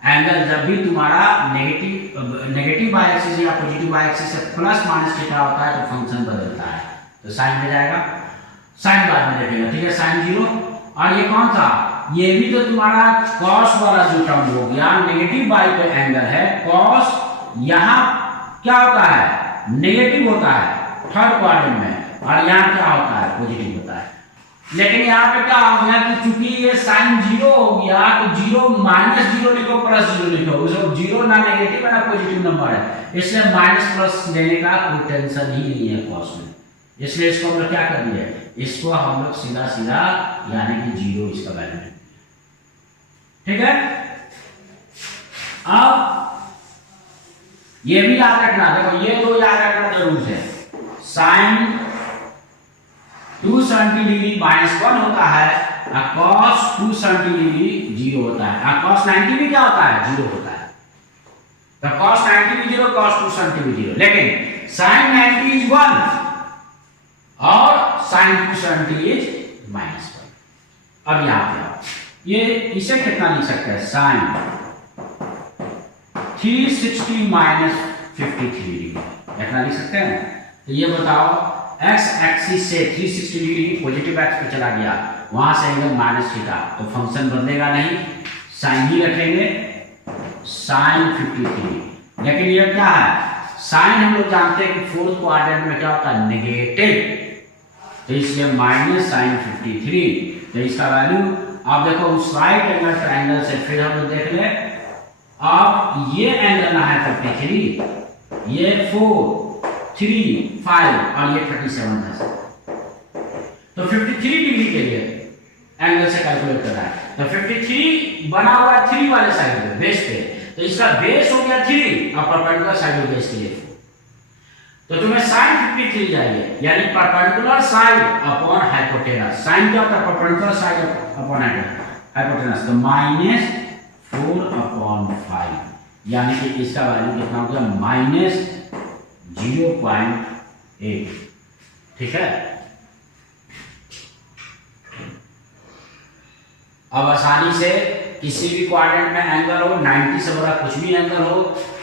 एंगल जब भी तुम्हारा नेगेटिव बाई एक्सिस या पॉजिटिव बाई एक्सिस से प्लस माइनस थीटा होता है तो फंक्शन बदलता है, तो साइन में जाएगा, साइन बाद में देखेगा, ठीक है, साइन 0। और ये कौन था, ये भी तो तुम्हारा cos वाला जो टर्म हो गया, नेगेटिव बाई पे एंगल है, cos यहां क्या होता है, नेगेटिव होता है थर्ड क्वाड्रेंट में, और यहां क्या होता है, पॉजिटिव होता है। लेकिन यहाँ पे क्या हो गया कि चूंकि ये साइन 0 हो गया, तो 0 माइनस 0 लिखो प्लस 0 लिखो, उसको 0 ना नेगेटिव है ना पॉजिटिव नंबर है, इसलिए माइनस प्लस लेने का कोई टेंशन ही नहीं है cos में, इसलिए इसको हम लोग क्या कर दिए, इसको हम लोग सीधा सीधा यानी कि 0 इसका वैल्यू है, ठीक है। अब ये भी याद रखना, देखो ये दो याद रखना जरूर है, साइन 270 डिग्री -1 होता है और cos 270 डिग्री 0 होता है, और cos 90 भी क्या होता है, 0 होता है। तो cos 90 भी 0, cos 270 भी 0, लेकिन sin 90 इज 1 और sin 270 इज -1। अब यहां पे ये इसे कितना लिख सकते हैं, sin 360 -53 डिग्री इतना लिख सकते हैं। तो ये बताओ, x एक्सिस से 360 डिग्री पॉजिटिव एक्स पे चला गया, वहां से एंगल माइनस थीटा, तो फंक्शन बदलेगा नहीं, साइन ही रखेंगे, साइन 53। लेकिन ये क्या है, साइन हम लोग जानते हैं कि फोर्थ क्वाड्रेंट में क्या होता है, नेगेटिव, तो इसलिए माइनस साइन 53। तो इसका वैल्यू आप देखो उस राइट एंगल ट्रायंगल से फिर हम लोग देख ले, अब ये एंगल ना है 53, ये 4 3 5 और ये 37 है, तो 53 डिग्री के लिए एंगल से कैलकुलेट करना है, तो 53 बना हुआ है 3 वाले साइड पे, बेस पे, तो इसका बेस हो गया 3 और परपेंडिकुलर साइड हो गया इसके लिए 4, तो तुम्हें sin 53 चाहिए, यानी perpendicular side upon hypotenuse, sine क्या होता है, परपेंडिकुलर साइड अपॉन हाइपोटेनस, तो -4/5, यानी कि इसका वैल्यू कितना हो गया, -0.8, ठीक है। अब आसानी से किसी भी क्वाड्रेंट में एंगल हो, 90 से बड़ा कुछ भी एंगल हो,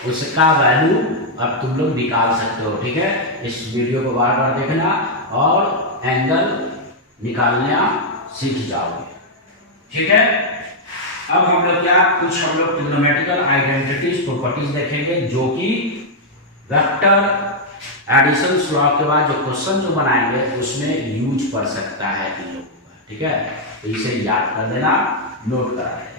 उसका वैल्यू अब तुम लोग निकाल सकते हो, ठीक है। इस वीडियो को बार बार देखना और एंगल निकालना सीख जाओगे, ठीक है। अब हम लोग कुछ ट्रिग्नोमेट्रिकल आइडेंटिटीज प्रॉपर्टीज देखेंगे, जो कि वेक्टर एडिशन लॉ के बाद जो क्वेश्चन जो बनाएंगे उसमें यूज पड़ सकता है इन लोगों का, ठीक है। तो इसे याद कर देना, नोट करा देना।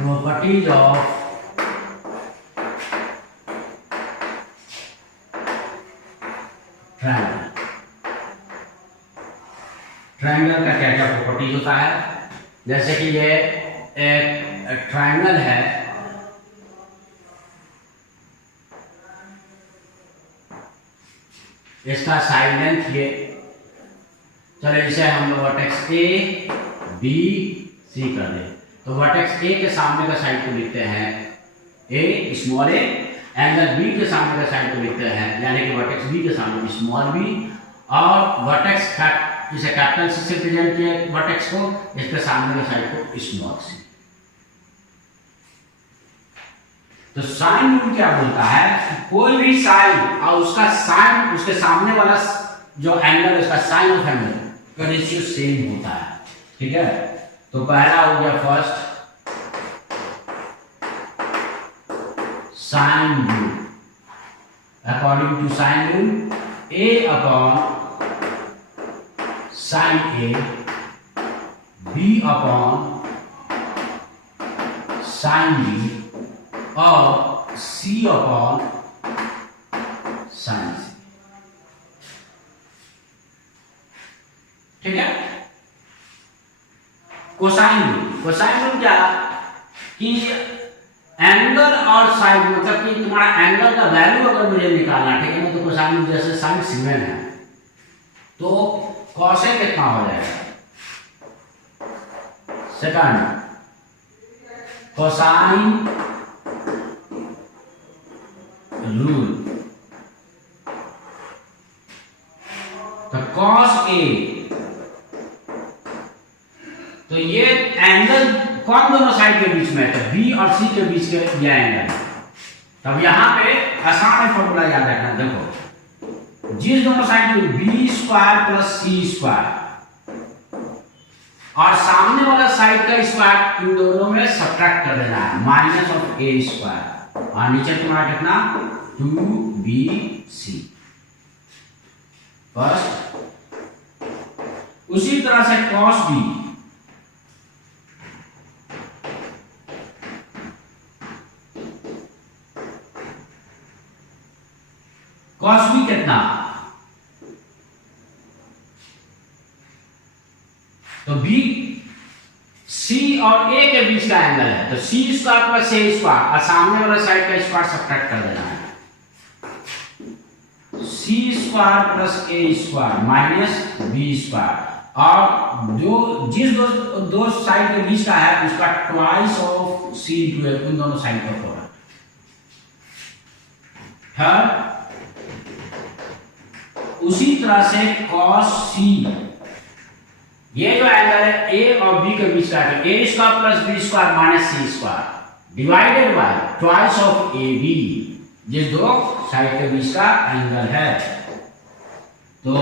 Properties of triangle. ट्रायंगल का क्या क्या प्रॉपर्टीज होता है, जैसे कि ये एक ट्रायंगल है, इसका साइड लेंथ ये, चलो इसे हम लोग वर्टेक्स ए बी सी कर दें, तो वर्टेक्स ए के सामने का साइड को लिखते हैं ए स्मॉल ए, एंगल बी के सामने का साइड को लिखते हैं यानी कि वर्टेक्स बी के सामने स्मॉल बी, और वर्टेक्स जिसे कैपिटल सी से रिप्रेजेंट किया वर्टेक्स को, इसके सामने का साइड को स्मॉल सी। तो साइन रूल क्या बोलता है, कोई भी साइड और उसका साइन उसके सामने वाला जो एंगल है उसका साइन ऑफ एंगल का रेशियो सेम होता है। ठीक है, तो पहला हो गया first sine rule, according to sine rule A upon sine A B upon sine B और सी अपॉन साइन सी। ठीक है, कोसाइन रूल, कोसाइन रूल क्या कि एंगल और साइड, मतलब कि तुम्हारा एंगल का वैल्यू अगर मुझे निकालना, ठीक है ना, तो कोसाइन रूल जैसे साइन सिग्नल है तो कॉसेक कितना हो जाएगा, सेकंड कोसाइन रूल, तो कॉस ए, तो ये एंगल कौन दोनों साइड के बीच में है, तो बी और सी के बीच के ये एंगल। तब यहां पे आसान है फॉर्मूला याद रखना, देखो जिस दोनों साइड में बी स्क्वायर प्लस सी स्क्वायर और सामने वाला साइड का स्क्वायर, इन दोनों में सब्ट्रैक्ट कर देना है, माइनस ऑफ ए स्क्वायर और नीचे तुम्हारा कितना 2bc फर्स्ट। उसी तरह से cos b, cos b कितना, तो b c और a के बीच का एंगल है, तो c square plus a square और सामने वाला साइड का स्क्वायर सब्ट्रैक्ट कर देना है, c square plus a square minus b square और जिस दो साइड के बीच का है उसका twice of c into a, उन दोनों साइड का प्रोडक्ट। थर्ड उसी तरह से cos c, ये जो एंगल है a और b के बीच का है, a square plus b square minus c square divided by twice of ab, जिस दो साइड के बीच का एंगल है, तो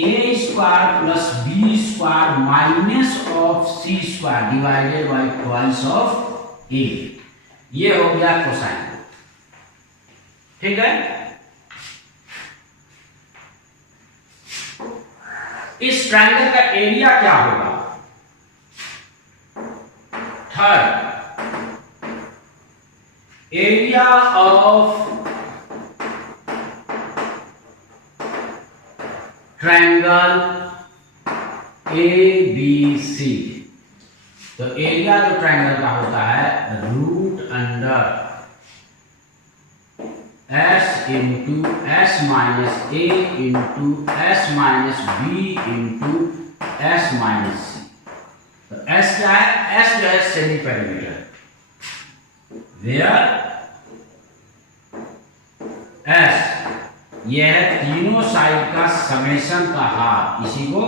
a square plus b square minus of c square divided by twice of a, ये हो गया कोसाइन। ठीक है, इस ट्रायंगल का एरिया क्या होगा, third area of triangle ABC, तो एरिया जो ट्रायंगल का होता है root under s into s minus a into s minus b into s minus c। तो s क्या है, s जो है सेमी पेरीमीटर, वेयर s ये है तीनों साइड का समेशन का हाफ, इसी को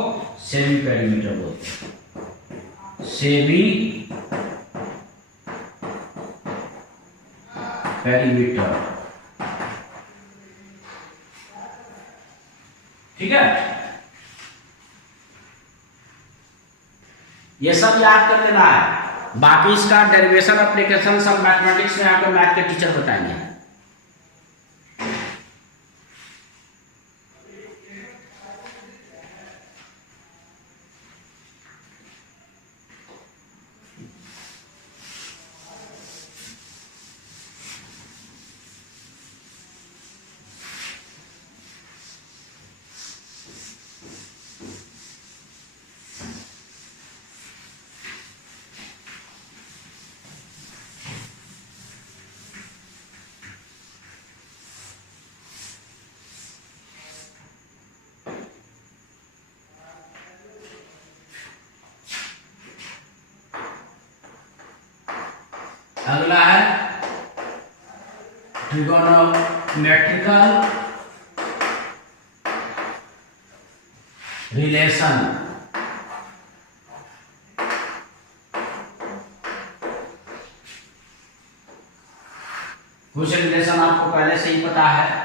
सेमी पेरीमीटर बोलते हैं, सेमी पेरीमीटर। ठीक है, ये सब याद कर लेना है, बाकी इसका डेरिवेशन एप्लीकेशन सब मैथमेटिक्स में आपको मैथ के टीचर बताएंगे। अगला है ट्रिगोनोमेट्रिकल रिलेशन। कुछ रिलेशन आपको पहले से ही पता है,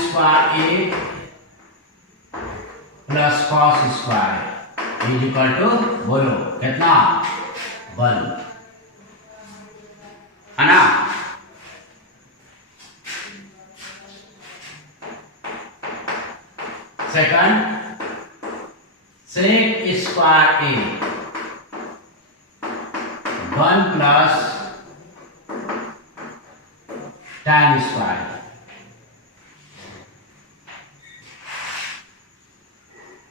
square A plus cos square is equal to, बोलो कितना, 1, है ना। Second, sec square A 1 plus tan square,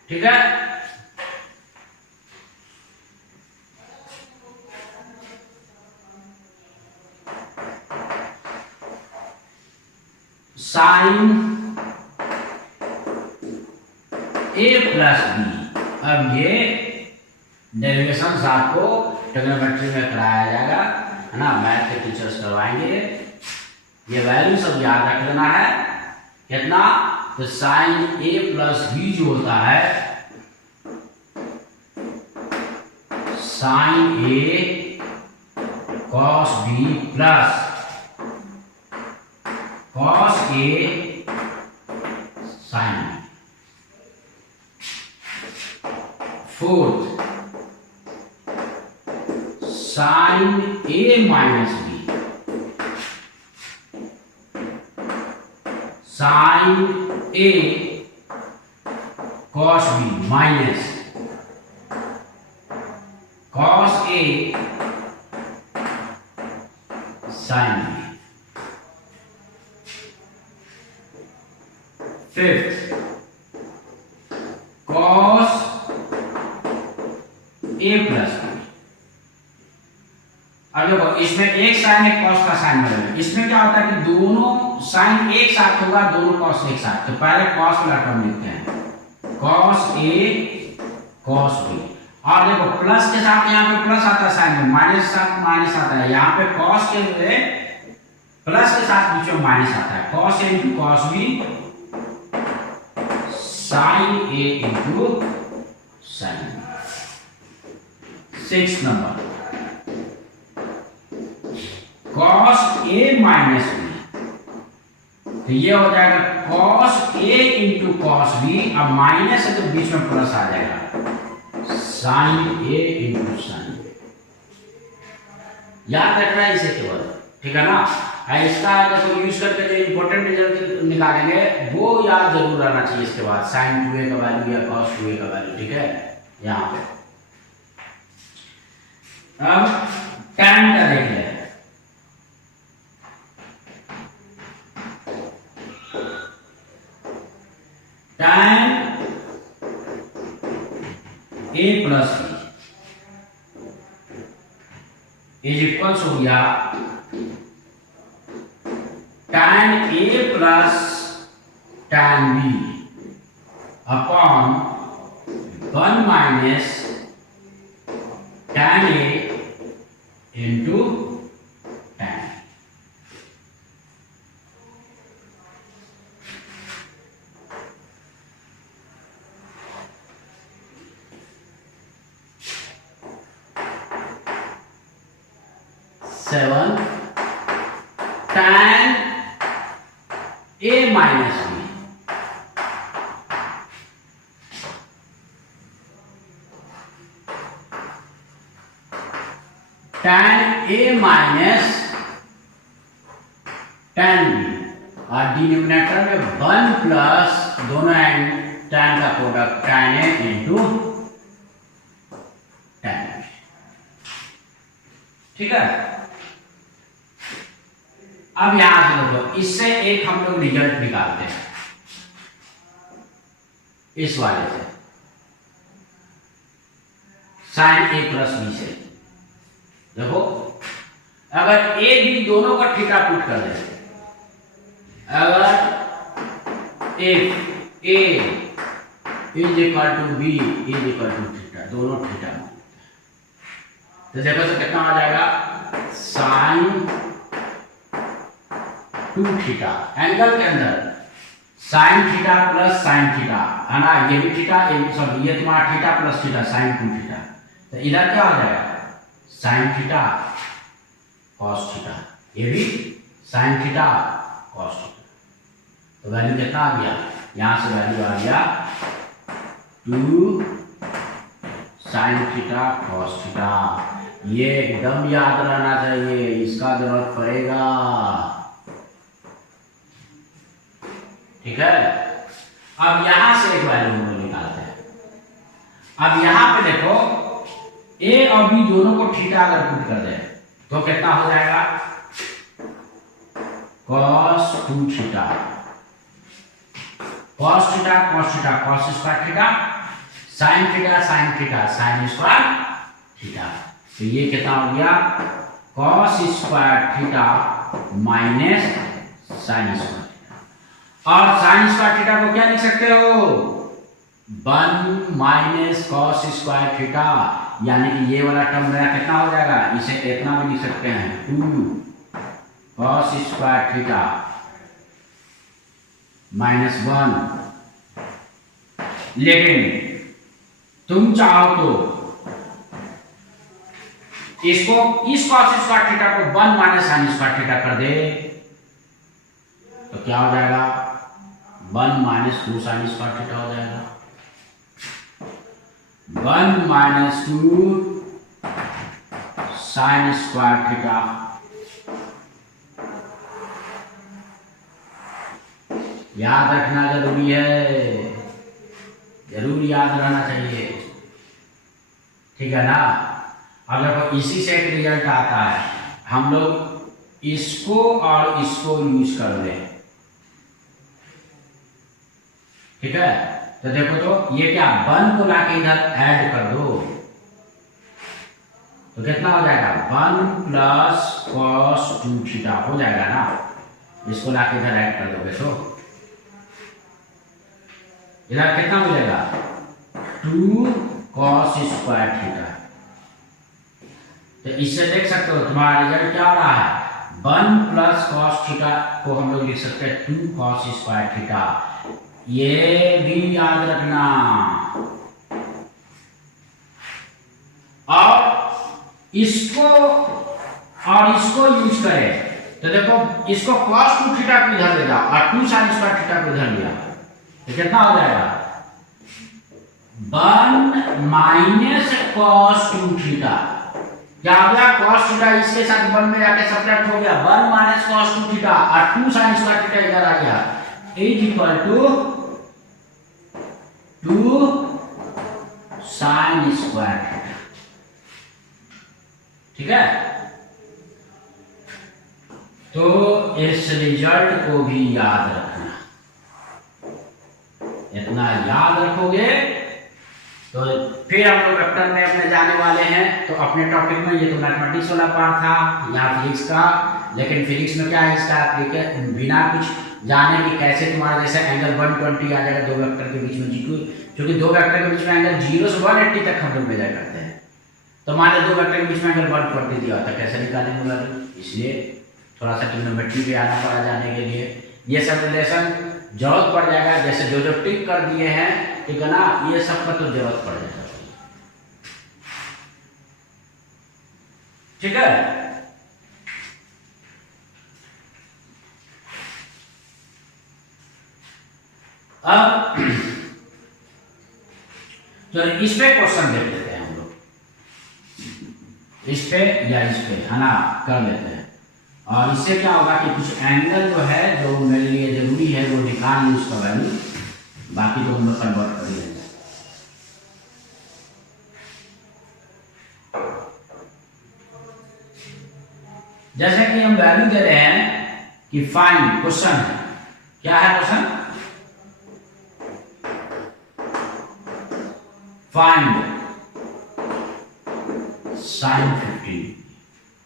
ठीक है। साइन ए प्लस बी, अब ये डेरिवेशन आपको ट्रिग्नोमेट्री में कराया जाएगा, है ना, मैथ के टीचर्स करवाएंगे। ये वैल्यू सब याद रख लेना है, कितना, तो साइन ए प्लस बी जो होता है, sign A cos B plus cos A sine B. Fourth, sign A minus B, sine A cos B minus cos A sine B. Fifth, cos A plus B. अब देखो इसमें एक sign एक cos का sign बनेगा, इसमें क्या होता है कि दोनों साइन एक साथ होगा, दोनों कॉस एक साथ, तो पहले कॉस वाला टर्म लिखते हैं, कॉस ए कॉस बी। और देखो प्लस के साथ यहाँ पे प्लस आता है साइन में, माइनस के साथ माइनस आता है, यहाँ पे कॉस के लिए प्लस के साथ बीच में माइनस आता है, cos A into cos B sine A into sine B. 6 number, cos A minus B, तो ये हो जाएगा cos A into cos B, अब माइनस है तो बीच में प्लस आ जाएगा, sine A into sine B. याद रखना है इसे केवल, ठीक है ना। इसका देखो यूज करके जो इंपॉर्टेंट रिजल्ट निकालेंगे वो याद जरूर रहना चाहिए। इसके बाद साइन 2a का वैल्यू या कॉस 2a का वैल्यू, ठीक है। यहाँ पे अब tan का देख ले, tan a plus B is equals हो गया tan a plus tan b upon 1 minus tan a into tan। Seven, tan a minus b tan a minus tan b, और डिनोमिनेटर में 1 प्लस दोनों एंड tan का product tan a into tan b, ठीक है। अब यहां से देखो, इससे एक हम लोग रिजल्ट निकालते हैं, इस वाले से साइन ए प्लस बी से। देखो अगर ए बी दोनों का थीटा पुट कर दे, अगर if A is equal to B is equal to theta, दोनों थीटा, तो देखो तो कितना आ जाएगा, साइन 2 थीटा, एंगल के अंदर sine theta plus sine theta, है ना, ये भी थीटा, ये भी, सॉरी ये तुम्हारा theta plus theta sine 2 theta, तो इधर क्या हो जाएगा, साइन थीटा कॉस थीटा, ये भी साइन थीटा कॉस थीटा, तो वैल्यू कितना आ गया, यहां से वैल्यू आ गया 2 साइन थीटा कॉस थीटा। ये एकदम याद रहना चाहिए, इसका जरूरत पड़ेगा, ठीक है। अब यहां से एक वैल्यू हम लोग निकालते हैं। अब यहां पे देखो ए और बी दोनों को थीटा अगर पुट कर दे तो कितना हो जाएगा, cos 2 theta, cos theta cos theta cos square theta, sin theta sin square theta. तो ये कितना हो गया, cos square theta minus sin square theta. और sin स्क्वायर थीटा को क्या लिख सकते हो, 1 माइनस cos स्क्वायर थीटा, यानी कि ये वाला टर्म मेरा कितना हो जाएगा, इसे इतना भी लिख सकते हैं 2 cos स्क्वायर थीटा माइनस 1। लेकिन तुम चाहो तो इसको इस cos स्क्वायर थीटा को 1 माइनस sin स्क्वायर थीटा कर दे तो क्या हो जाएगा, 1 माइनस 2 sin स्क्वायर थीटा हो जाएगा, 1 माइनस 2 sin स्क्वायर थीटा। याद रखना जरूरी है, जरूर याद रहना चाहिए, ठीक है ना। अब देखो इसी से एक रिजल्ट आता है, हम लोग इसको और इसको यूज कर ले, ठीक है। तो देखो तो ये क्या, 1 को लाके इधर ऐड कर दो तो कितना हो जाएगा, 1 प्लस cos 2 थीटा हो जाएगा ना। इसको लाके इधर ऐड कर दोगे तो इधर कितना मिलेगा, 2 cos स्क्वायर थीटा। तो इससे देख सकते हो तुम्हारा रिजल्ट क्या आ रहा है, 1 प्लस cos थीटा को हम लोग लिख सकते हैं 2 cos स्क्वायर थीटा। ये भी याद रखना। और इसको यूज करें तो देखो, इसको cos 2 थीटा को इधर ले जाओ और 2 sin स्क्वायर थीटा को इधर लिया तो कितना हो जाएगा, 1 माइनस cos 2 थीटा। क्या हो गया, cos थीटा इसके साथ 1 में जाके सब्ट्रैक्ट हो गया, 1 माइनस cos 2 थीटा और 2 sin स्क्वायर थीटा इधर आ गया, is equal to 2 sin square theta, ठीक है। तो इस रिजल्ट को भी याद रखना, इतना याद रखोगे तो फिर हम लोग वेक्टर में अपने जाने वाले हैं। तो अपने टॉपिक में ये तो मैथमेटिक्स वाला पार्ट था, यहाँ फिजिक्स का। लेकिन फिजिक्स में क्या है, इसका एप्लीकेशन बिना कुछ जाने कि कैसे तुम्हारा जैसे एंगल 120 आ जाएगा दो वेक्टर के बीच में, क्योंकि दो वेक्टर के बीच में एंगल 0 से 180 तक हम लोग मेजर करते हैं। तो मान लो दो वेक्टर के बीच में एंगल 120 दिया होता है, कैसे निकालेंगे वैल्यू, इसलिए थोड़ा सा ट्रिग्नोमेट्री पे आना पड़ा जाने के लिए। ये सब रिलेशन जरूरत पड़ जाएगा, जैसे जो टिक कर दिए हैं, ठीक है ना, ये सब का तो जरूरत पड़ जाएगा, ठीक है। अब तो इस पे क्वेश्चन देख लेते हैं हम लोग, इस पे या इस पे, है ना, कर लेते हैं। और इससे क्या होगा कि कुछ एंगल जो है जो मेरे लिए जरूरी है वो निकाल ली उसका वैल्यू, बाकी तो हम लोग कन्वर्ट कर लेंगे। जैसे कि हम वैल्यू दे रहे हैं कि फाइंड, क्वेश्चन है, क्या है क्वेश्चन, फाइंड साइन 15।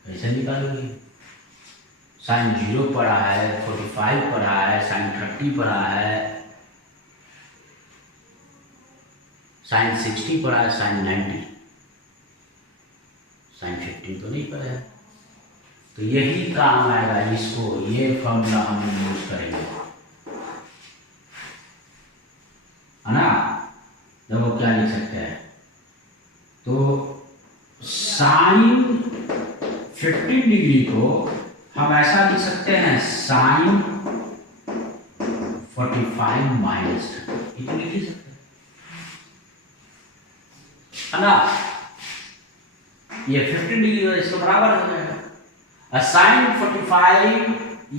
कैसे निकालोगे, साइन 0 पढ़ा है, 45 पढ़ा है, साइन 30 पढ़ा है, साइन 60 पढ़ा है, साइन 90, साइन 15 तो नहीं पढ़ा है। तो यही काम आएगा, इसको ये फॉर्मूला हम यूज करेंगे, है ना। देखो क्या लिख सकते हैं, तो साइन 15 डिग्री को हम ऐसा लिख सकते हैं, साइन 45 माइनस 30 इतना लिख सकते है ना। ये 15 डिग्री है, इसके बराबर हो जाएगा। साइन 45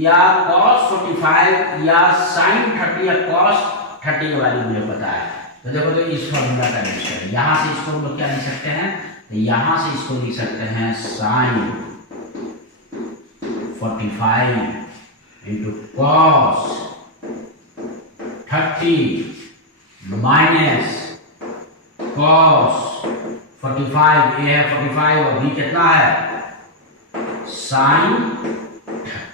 या cos 45 या साइन 30 या cos 30 का वैल्यू मुझे पता है। तो देखो तो इस फॉर्मूला का यूज करें। यहाँ से इसको हम लोग क्या लिख सकते हैं, तो यहाँ से इसको लिख सकते हैं sine 45 into cos 30 minus cos 45, ये है 45 और b कितना है साइन 30।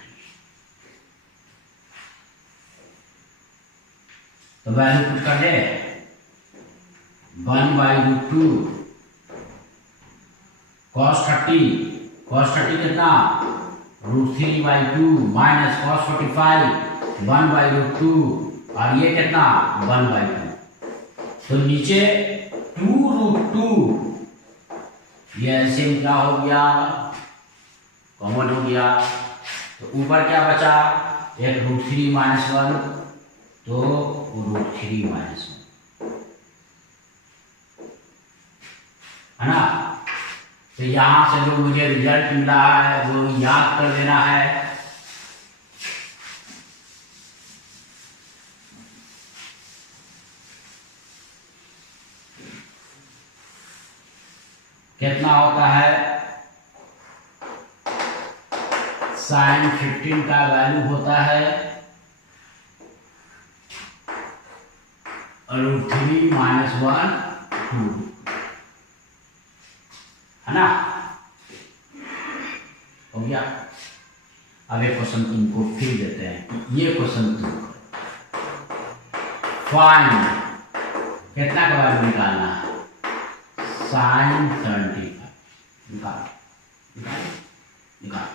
तो वैल्यू पुट कर दे 1/√2 cos 30 कितना √3/2 माइनस cos 45 1/√2 और ये कितना 1/2। तो नीचे 2√2 ये एलसीएम क्या हो गया कॉमन हो गया। तो ऊपर क्या बचा एक √3 माइनस 1 तो √3 माइनस 1 है ना। तो यहां से जो मुझे रिजल्ट मिला है वो याद कर देना है। कितना होता है साइन 15 का वैल्यू होता है √3 माइनस 1 2 है ना। हो गया। अब एक क्वेश्चन तुमको फिर देते हैं, ये क्वेश्चन तुम फाइंड कितना का वैल्यू निकालना है साइन 75 निकाल निकाल निकाल।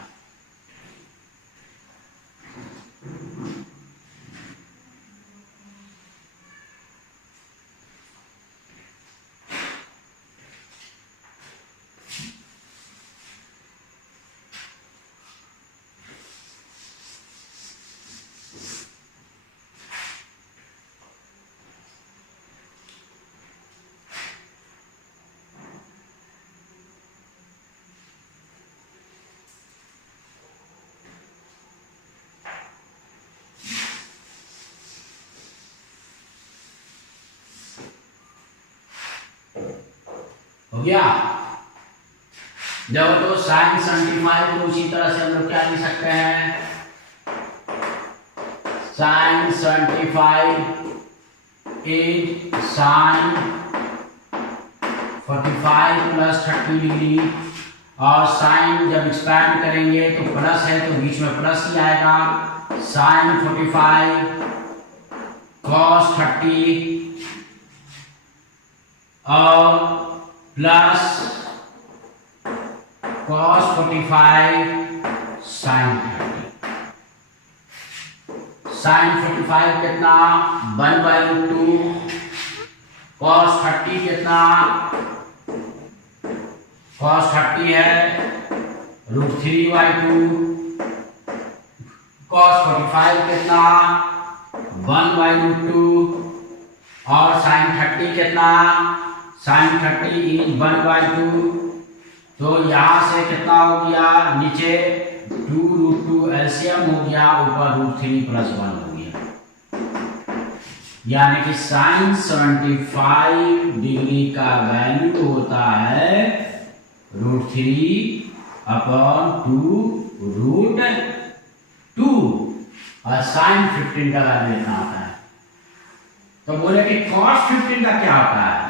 हो गया। जब तो साइन 75 को उसी तरह से हम लोग क्या लिख सकते हैं sine 75 is sine 45 plus 30 degree. और साइन जब एक्सपैंड करेंगे तो प्लस है तो बीच में प्लस ही आएगा। साइन 45 cos 30 और प्लस cos 45 साइन 30। साइन 45 कितना 1/√2 cos 30 कितना cos 30 है √3/2 cos 45 कितना 1/√2 और साइन 30 कितना साइन 30 इज 1/2। तो यहां से कितना हो गया नीचे 2√2 एलसीएम हो गया ऊपर √3 + 1 हो गया। यानी कि साइन 75 डिग्री का वैल्यू होता है √3/2√2 और साइन 15 का वैल्यू इतना आता है। तो बोले कि cos 15 का क्या होता है।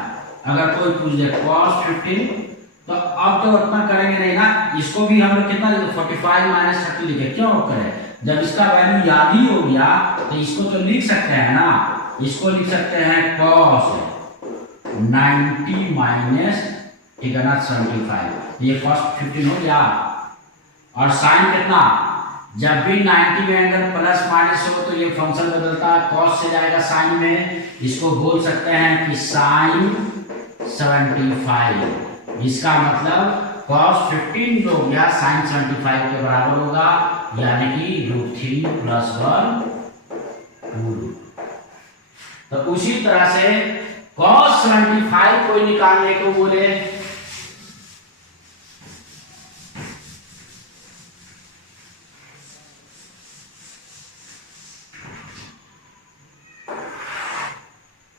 अगर कोई पूछ दे cos 15 तो अब तो उत्पन्न करेंगे नहीं ना। इसको भी हम लोग कितना 45 माइनस 30 लिखे क्यों करें। जब इसका वैल्यू याद ही हो गया तो इसको तो लिख सकते हैं ना। इसको लिख सकते हैं cos 90 माइनस ठीक है ना 75। ये cos 15 हो गया। और साइन कितना जब भी 90 में अगर प्लस माइनस हो तो ये फंक्शन बदलता है cos से जाएगा साइन में। इसको बोल सकते हैं कि साइन 75। इसका मतलब cos 15 जो हो गया साइन 75 के बराबर होगा यानी कि √3 + 1 2। तो उसी तरह से cos 75 को निकालने को बोले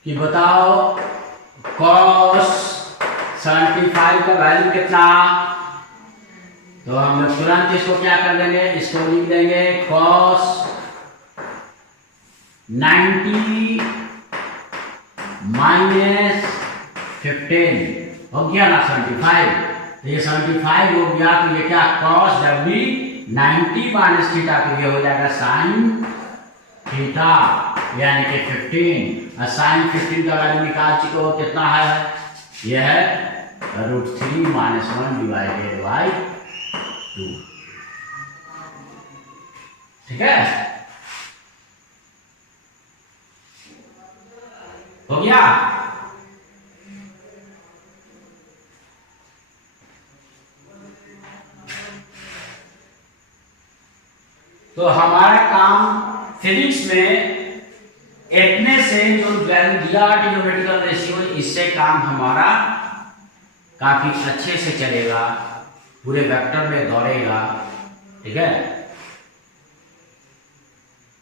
कि बताओ cos 75 का वैल्यू कितना। तो हम लोग तुरंत इसको क्या कर देंगे, इसको लिख देंगे cos 90 माइनस 15 हो गया ना 75। तो ये 75 हो गया, तो ये क्या cos डब्ल्यू 90 माइनस थीटा, तो ये हो जाएगा साइन थीटा यानी कि 15। और साइन 15 का वैल्यू निकाल चुके हो, कितना है, यह है √3 - 1 डिवाइडेड बाई 2। ठीक है, हो गया। तो हमारा काम फिजिक्स में इतने से जो वैल्यू दिया ट्रिग्नोमेट्रिकल रेशियो, इससे काम हमारा काफी अच्छे से चलेगा, पूरे वेक्टर में दौड़ेगा। ठीक है,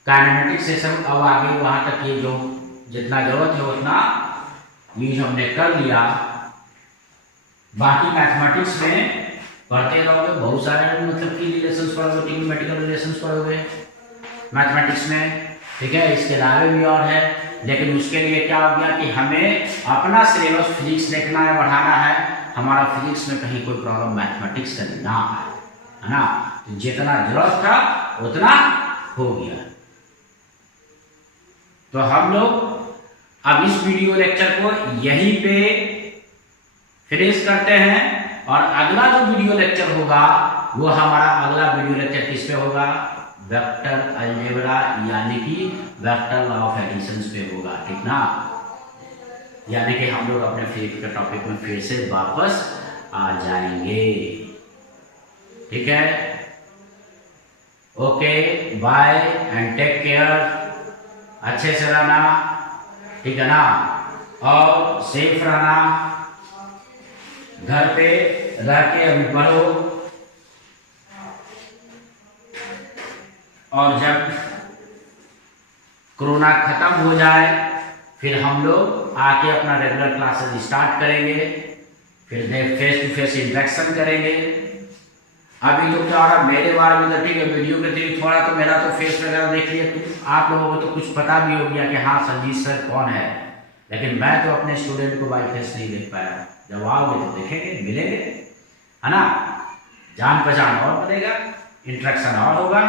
काइनेमेटिक्स से सब अब आगे वहां तक ये जो जितना जरूरत है उतना यूज हमने कर लिया। बाकी मैथमेटिक्स में पढ़ते रहोगे, बहुत सारे मतलब की रिलेशंस पढ़ोगे, ट्रिग्नोमेट्रिकल रिलेशंस पढ़ोगे मैथमेटिक्स में। ठीक है, इसके अलावा भी और है, लेकिन उसके लिए क्या हो गया कि हमें अपना सिलेबस फिजिक्स देखना है, बढ़ाना है। हमारा फिजिक्स में कहीं कोई प्रॉब्लम मैथमेटिक्स का ना है ना। तो जितना जरूरत था उतना हो गया। तो हम लोग अब इस वीडियो लेक्चर को यहीं पे फिनिश करते हैं, और अगला जो वीडियो लेक्चर होगा वो हमारा अगला वीडियो लेक्चर किस पे होगा, वेक्टर अलजेब्रा यानी कि वेक्टर लॉ ऑफ एडिशंस पे होगा। ठीक ना, यानी कि हम लोग अपने फिजिक्स के टॉपिक में फिर से वापस आ जाएंगे। ठीक है, okay, bye and take care. अच्छे से रहना, ठीक है ना, और सेफ रहना, घर पे रह के अभी पढ़ो, और जब कोरोना खत्म हो जाए फिर हम लोग आके अपना रेगुलर क्लासेस स्टार्ट करेंगे, फिर फेस टू फेस इंटरेक्शन करेंगे। अभी तो क्या हो रहा मेरे बारे में, तो ठीक है वीडियो के थ्रू थोड़ा तो मेरा तो फेस वगैरह देख लिया, तो आप लोगों को तो कुछ पता भी हो गया कि हाँ संजीत सर कौन है, लेकिन मैं तो अपने स्टूडेंट को बाई फेस नहीं देख पाया। जब आओगे तो देखेंगे, मिलेंगे, है ना, जान पहचान और बनेगा, इंटरेक्शन और होगा।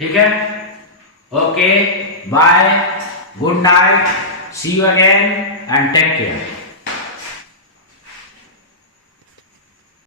ठीक है, okay, bye, good night, see you again and take care.